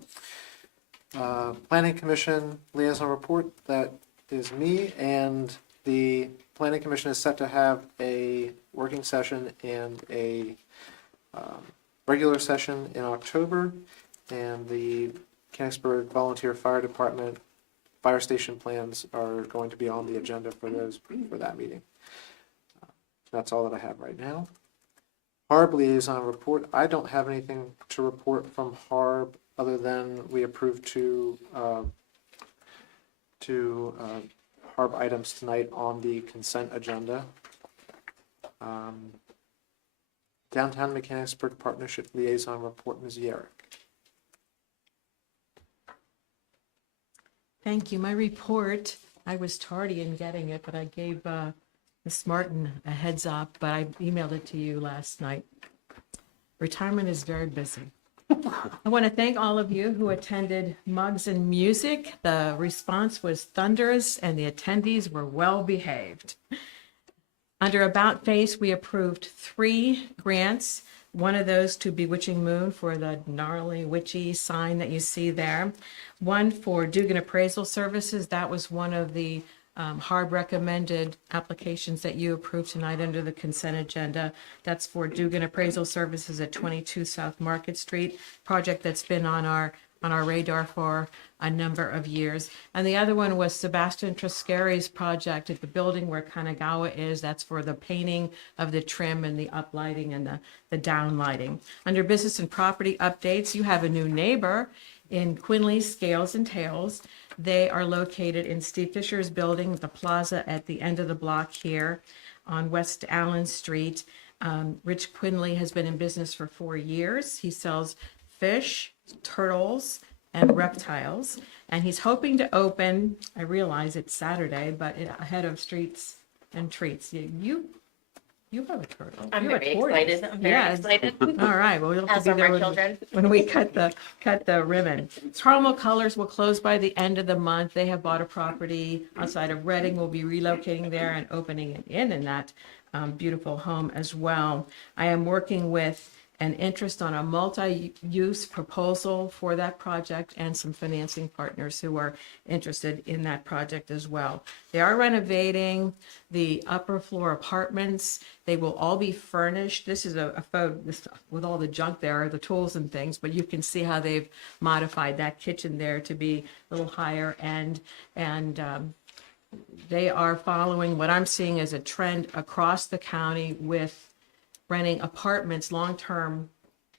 Planning Commission liaison report, that is me, and the Planning Commission is set to have a working session and a regular session in October, and the Mechanicsburg Volunteer Fire Department fire station plans are going to be on the agenda for that meeting. That's all that I have right now. HARB liaison report. I don't have anything to report from HARB other than we approved two HARB items tonight on the consent agenda. Downtown Mechanicsburg Partnership liaison report, Ms. Yerrick. Thank you. My report, I was tardy in getting it, but I gave Ms. Martin a heads up, but I emailed it to you last night. Retirement is very busy. I want to thank all of you who attended Mugs and Music. The response was thunderous and the attendees were well behaved. Under About Face, we approved 3 grants. One of those to Bewitching Moon for the gnarly witchy sign that you see there. One for Dugan Appraisal Services. That was one of the HARB recommended applications that you approved tonight under the consent agenda. That's for Dugan Appraisal Services at 22 South Market Street, project that's been on our radar for a number of years. And the other one was Sebastian Triscari's project at the building where Kanagawa is. That's for the painting of the trim and the uplighting and the downlighting. Under business and property updates, you have a new neighbor in Quinley Scales and Tails. They are located in Steve Fisher's building, the plaza at the end of the block here. on West Allen Street. Rich Quinley has been in business for 4 years. He sells fish, turtles, and reptiles. And he's hoping to open, I realize it's Saturday, but ahead of Streets and Treats. You have a turtle. I'm You have a very tortoise. excited. I'm very Yes. excited. All right, well, you'll have As to are be there my when, children. when we cut the ribbon. Carmel Colors will close by the end of the month. They have bought a property outside of Reading. We'll be relocating there and opening an inn in that beautiful home as well. I am working with an interest on a multi-use proposal for that project and some financing partners who are interested in that project as well. They are renovating the upper floor apartments. They will all be furnished. This is a photo with all the junk there, the tools and things, but you can see how they've modified that kitchen there to be a little higher end. And they are following what I'm seeing as a trend across the county with renting apartments, long-term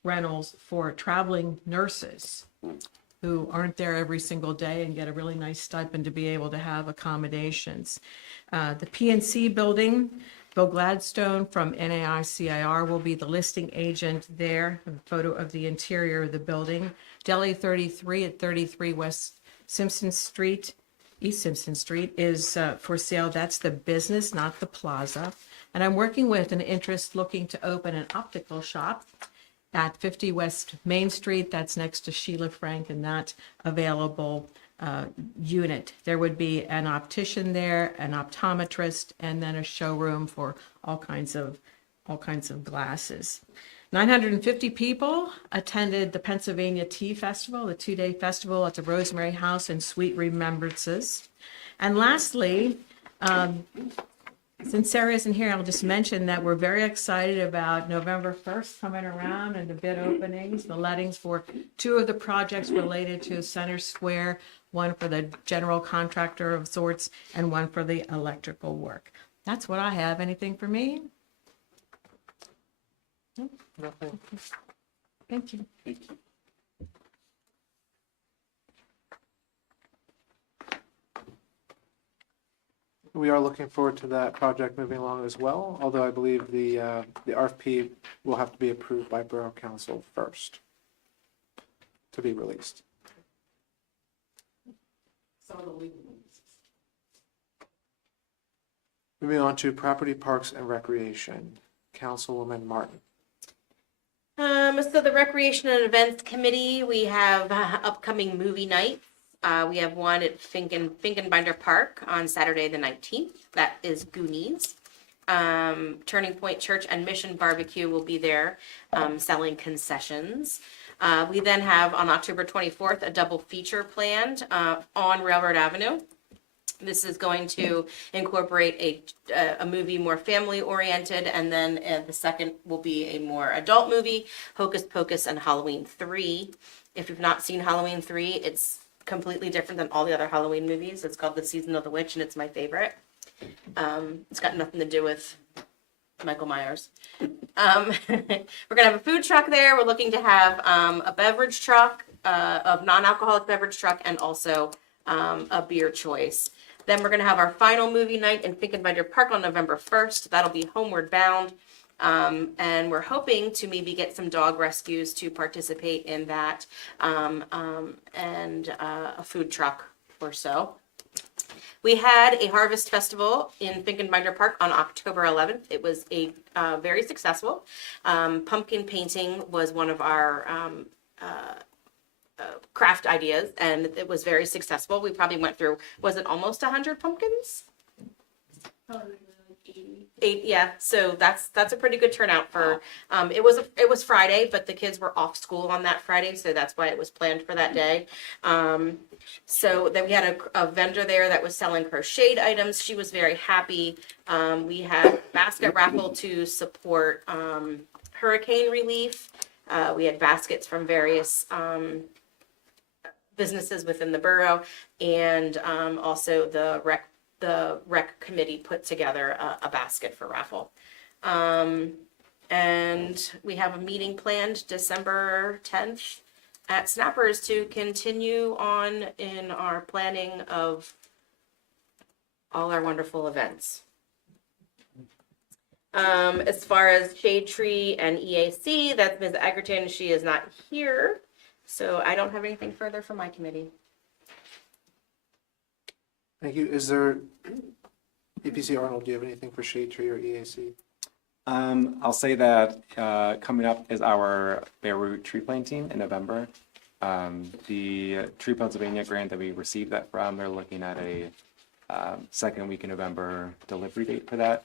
rentals for traveling nurses who aren't there every single day and get a really nice stipend to be able to have accommodations. The PNC building, Bill Gladstone from NAICIR will be the listing agent there. A photo of the interior of the building. Deli 33 at 33 West Simpson Street, East Simpson Street is for sale. That's the business, not the plaza. And I'm working with an interest looking to open an optical shop at 50 West Main Street. That's next to Sheila Frank and that available unit. There would be an optician there, an optometrist, and then a showroom for all kinds of glasses. 950 people attended the Pennsylvania Tea Festival, the 2-day festival at the Rosemary House and Sweet Remembrances. And lastly, since Sarah isn't here, I'll just mention that we're very excited about November 1st coming around and the bid openings, the lettings for 2 of the projects related to Center Square, one for the general contractor of sorts and one for the electrical work. That's what I have. Anything for me? Nothing. Thank you. We are looking forward to that project moving along as well, although I believe the RFP will have to be approved by Borough Council first to be released. Moving on to Property, Parks, and Recreation, Councilwoman Martin. So the Recreation and Events Committee, we have upcoming movie nights. We have one at Finkenbinder Park on Saturday the 19th. That is Goonies. Turning Point Church and Mission Barbecue will be there selling concessions. We then have on October 24th a double feature planned on Railroad Avenue. This is going to incorporate a movie more family oriented, and then the second will be a more adult movie, Hocus Pocus and Halloween 3. If you've not seen Halloween 3, it's completely different than all the other Halloween movies. It's called The Season of the Witch, and it's my favorite. It's got nothing to do with Michael Myers. We're gonna have a food truck there. We're looking to have a beverage truck, of non-alcoholic beverage truck, and also a beer choice. Then we're gonna have our final movie night in Finkenbinder Park on November 1st. That'll be Homeward Bound. And we're hoping to maybe get some dog rescues to participate in that, and a food truck or so. We had a harvest festival in Finkenbinder Park on October 11th. It was a very successful. Pumpkin painting was one of our craft ideas, and it was very successful. We probably went through, was it almost 100 pumpkins? Eight, yeah. So that's a pretty good turnout for. It was Friday, but the kids were off school on that Friday, so that's why it was planned for that day. So then we had a vendor there that was selling crocheted items. She was very happy. We had a basket raffle to support hurricane relief. We had baskets from various businesses within the borough, and also the rec committee put together a basket for raffle. And we have a meeting planned December 10th at Snappers to continue on in our planning of all our wonderful events. As far as Shade Tree and EAC, that's Ms. Egerton. She is not here. So I don't have anything further from my committee. Thank you. Is there, APC Arnold, do you have anything for Shade Tree or EAC? I'll say that coming up is our bare root tree planting in November. The Tree Pennsylvania grant that we received that from, they're looking at a second week in November delivery date for that.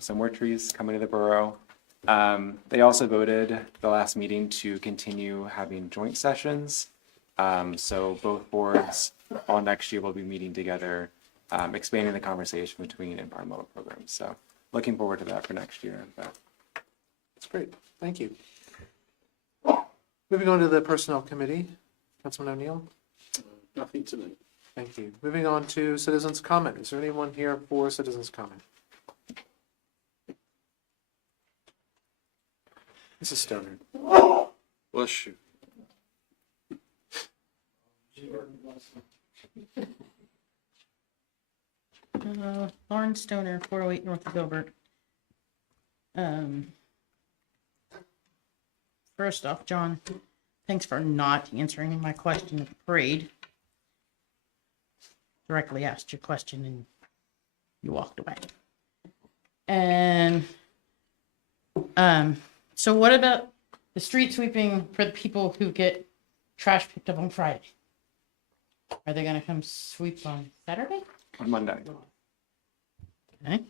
Some more trees coming to the borough. They also voted the last meeting to continue having joint sessions. So both boards all next year will be meeting together, expanding the conversation between environmental programs. So looking forward to that for next year. But That's great. Thank you. Moving on to the Personnel Committee, Councilman O'Neill. Nothing tonight. Thank you. Moving on to citizens' comment. Is there anyone here for citizens' comment? Mrs. Stoner. Bless you. Lauren Stoner, 408 North Gilbert. First off, John, thanks for not answering my question at the parade. Directly asked your question and you walked away. And so what about the street sweeping for the people who get trash picked up on Friday? Are they gonna come sweep on Saturday? on Monday. Okay.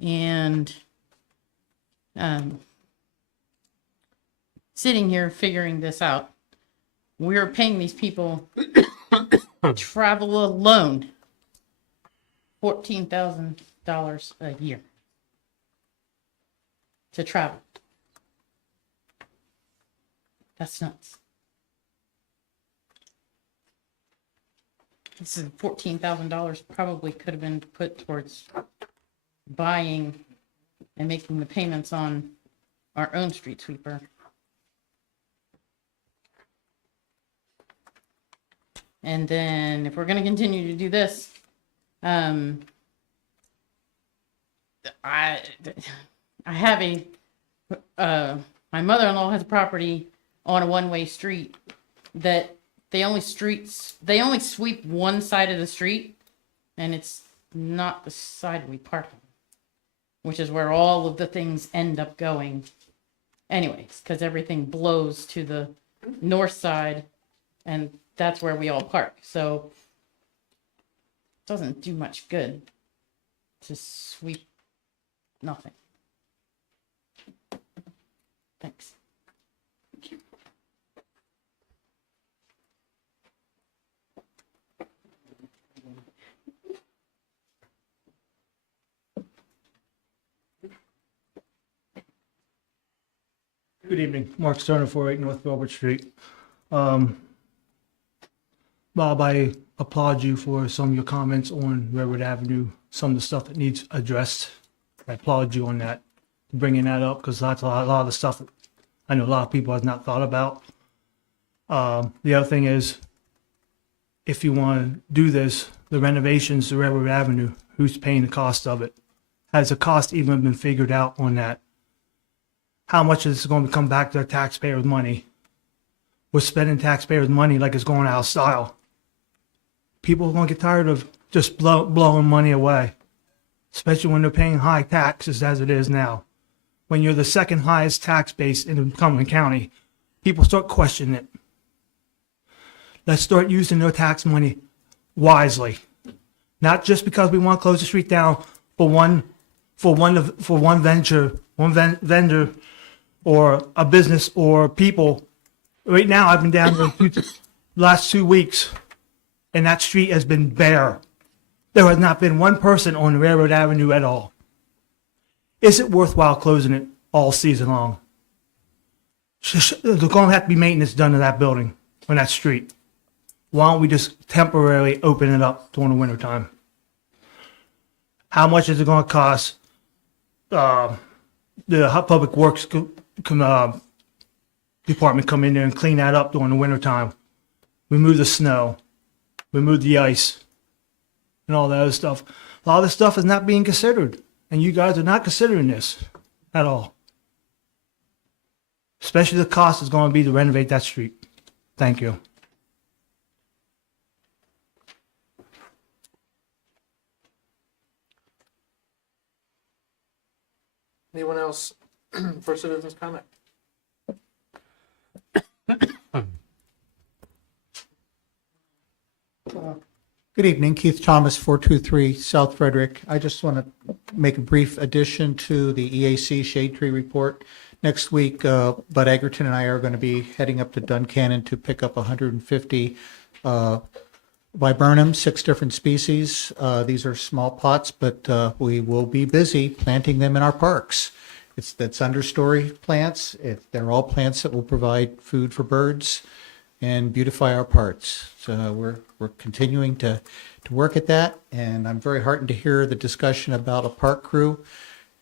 And sitting here figuring this out, we're paying these people travel alone $14,000 a year to travel. That's nuts. This is $14,000 probably could have been put towards buying and making the payments on our own street sweeper. And then if we're going to continue to do this, I have my mother-in-law has a property on a one-way street that they only sweep one side of the street, and it's not the side we park on, which is where all of the things end up going anyways, because everything blows to the north side, and that's where we all park. So it doesn't do much good to sweep nothing. Thanks. Good evening, Mark Stoner, 408 North Gilbert Street. Bob, I applaud you for some of your comments on Redwood Avenue, some of the stuff that needs addressed. I applaud you on that, bringing that up, because that's a lot of the stuff that I know a lot of people have not thought about. The other thing is, if you want to do this, the renovations to Redwood Avenue, who's paying the cost of it? Has the cost even been figured out on that? How much is it going to come back to the taxpayers' money? We're spending taxpayers' money like it's going out of style. People are going to get tired of just blowing money away, especially when they're paying high taxes as it is now. When you're the second highest tax base in Cumberland County, people start questioning it. Let's start using their tax money wisely, not just because we want to close the street down for one vendor or a business or people. Right now, I've been down there the last 2 weeks, and that street has been bare. There has not been one person on Railroad Avenue at all. Is it worthwhile closing it all season long? There's going to have to be maintenance done to that building, on that street. Why don't we just temporarily open it up during the wintertime? How much is it going to cost the Public Works department come in there and clean that up during the wintertime? Remove the snow, remove the ice, and all that other stuff. A lot of this stuff is not being considered, and you guys are not considering this at all. Especially the cost is going to be to renovate that street. Thank you. Anyone else for citizens comment? Good evening, Keith Thomas, 423 South Frederick. I just want to make a brief addition to the EAC Shade Tree Report. Next week, Bud Egerton and I are going to be heading up to Duncannon to pick up 150 viburnum, 6 different species. These are small pots, but we will be busy planting them in our parks. That's understory plants. They're all plants that will provide food for birds and beautify our parks. So we're continuing to work at that, and I'm very heartened to hear the discussion about a park crew.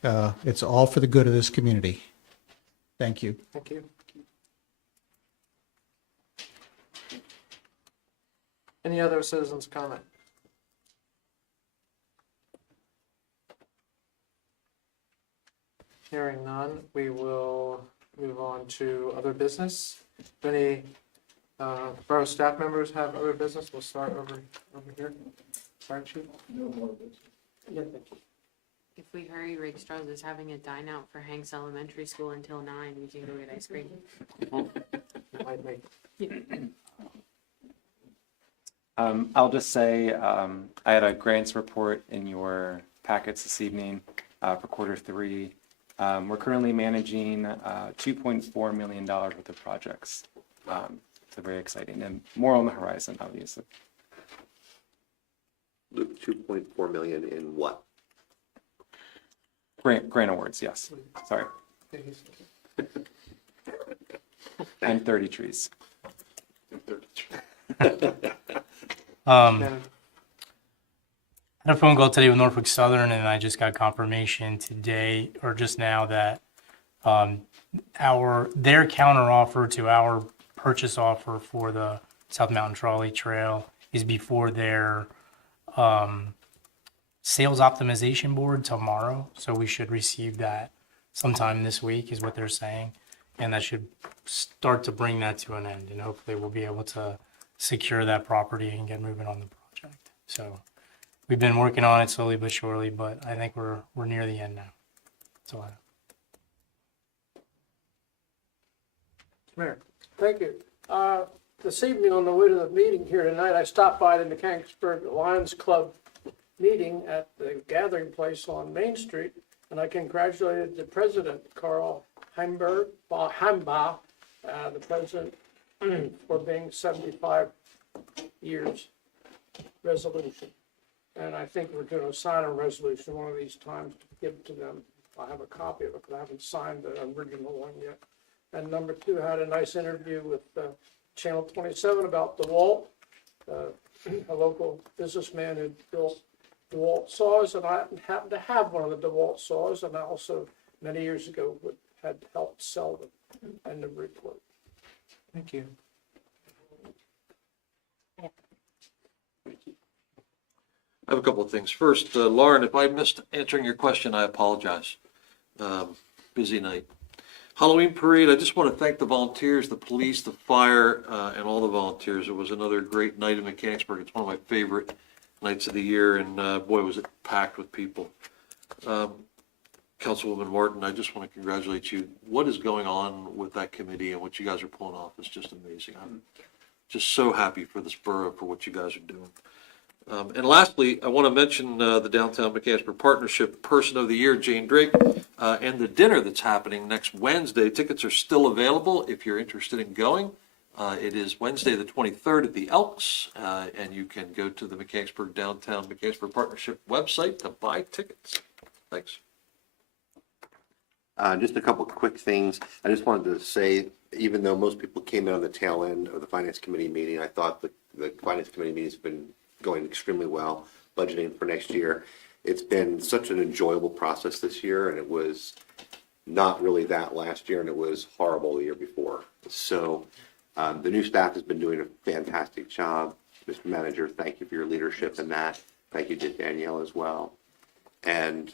It's all for the good of this community. Thank you. Thank you. Any other citizens comment? Hearing none, we will move on to other business. Do any borough staff members have other business? We'll start over here. Fire chief? No more business. If we hurry, Rick Strauss is having a dine out for Hanks Elementary School until 9. We can go get ice cream. Might make. I'll just say I had a grants report in your packets this evening for Q3. We're currently managing $2.4 million worth of projects. So very exciting, and more on the horizon, obviously. Luke, 2.4 million in what? Grant awards, yes. Sorry. And 30 trees. I had a phone call today with Norfolk Southern, and I just got confirmation today or just now that their counter offer to our purchase offer for the South Mountain Trolley Trail is before their sales optimization board tomorrow. So we should receive that sometime this week is what they're saying. And that should start to bring that to an end. And hopefully we'll be able to secure that property and get moving on the project. So we've been working on it slowly but surely, but I think we're near the end now. That's all I have. Mayor. Thank you. This evening on the way to the meeting here tonight, I stopped by the Mechanicsburg Lions Club meeting at the gathering place on Main Street, and I congratulated the president, Carl Heimbaugh, the president, for being 75 years resolution. And I think we're going to sign a resolution one of these times to give to them. I have a copy of it, but I haven't signed the original one yet. And number 2, I had a nice interview with Channel 27 about DeWalt, a local businessman who built DeWalt saws, and I happened to have one of the DeWalt saws, and I also, many years ago, had helped sell them. End of report. Thank you. I have a couple of things. First, Lauren, if I missed answering your question, I apologize. Busy night. Halloween parade, I just want to thank the volunteers, the police, the fire, and all the volunteers. It was another great night in Mechanicsburg. It's one of my favorite nights of the year, and boy, was it packed with people. Councilwoman Martin, I just want to congratulate you. What is going on with that committee and what you guys are pulling off is just amazing. I'm just so happy for this borough for what you guys are doing. And lastly, I want to mention the Downtown Mechanicsburg Partnership Person of the Year, Jane Drake, and the dinner that's happening next Wednesday. Tickets are still available if you're interested in going. It is Wednesday the 23rd at the Elks, and you can go to the Downtown Mechanicsburg Partnership website to buy tickets. Thanks. Just a couple of quick things. I just wanted to say, even though most people came in on the tail end of the Finance Committee meeting, I thought the Finance Committee meeting has been going extremely well, budgeting for next year. It's been such an enjoyable process this year, and it was not really that last year, and it was horrible the year before. So the new staff has been doing a fantastic job. Mr. Manager, thank you for your leadership in that. Thank you to Danielle as well. And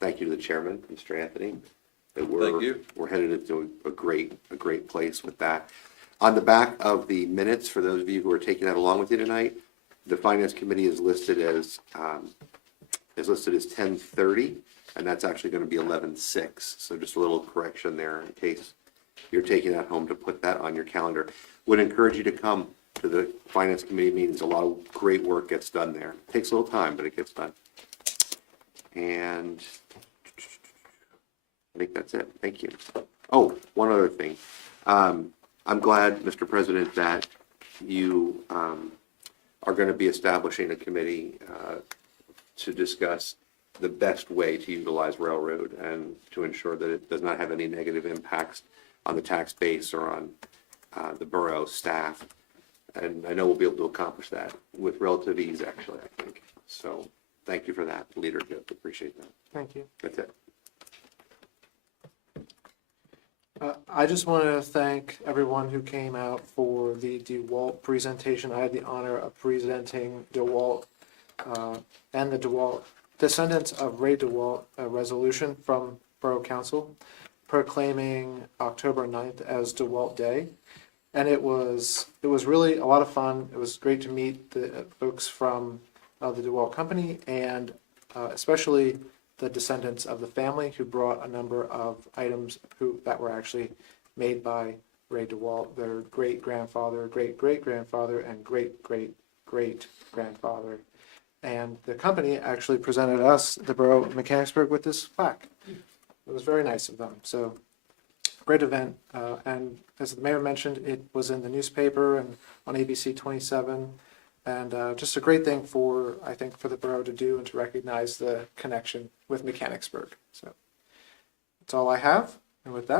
thank you to the chairman, Mr. Anthony. That Thank you. We're headed into a great place with that. On the back of the minutes, for those of you who are taking that along with you tonight, the finance committee is listed as 10:30, and that's actually going to be 11:06. So just a little correction there in case you're taking that home to put that on your calendar. Would encourage you to come to the finance committee meetings. A lot of great work gets done there. It takes a little time, but it gets done. And I think that's it. Thank you. Oh, one other thing. I'm glad, Mr. President, that you are going to be establishing a committee to discuss the best way to utilize railroad and to ensure that it does not have any negative impacts on the tax base or on the borough staff. And I know we'll be able to accomplish that with relative ease, actually, I think. So thank you for that leadership. Appreciate that. Thank you. That's it. I just want to thank everyone who came out for the DeWalt presentation. I had the honor of presenting DeWalt and the DeWalt descendants of Ray DeWalt, a resolution from Borough Council proclaiming October 9th as DeWalt Day. And it was really a lot of fun. It was great to meet the folks from the DeWalt company and especially the descendants of the family who brought a number of items that were actually made by Ray DeWalt, their great-grandfather, great-great-grandfather, and great-great-great-grandfather. And the company actually presented us, the Borough of Mechanicsburg, with this plaque. It was very nice of them. So great event. And as the mayor mentioned, it was in the newspaper and on ABC 27. And just a great thing I think, for the borough to do and to recognize the connection with Mechanicsburg. So that's all I have. And with that,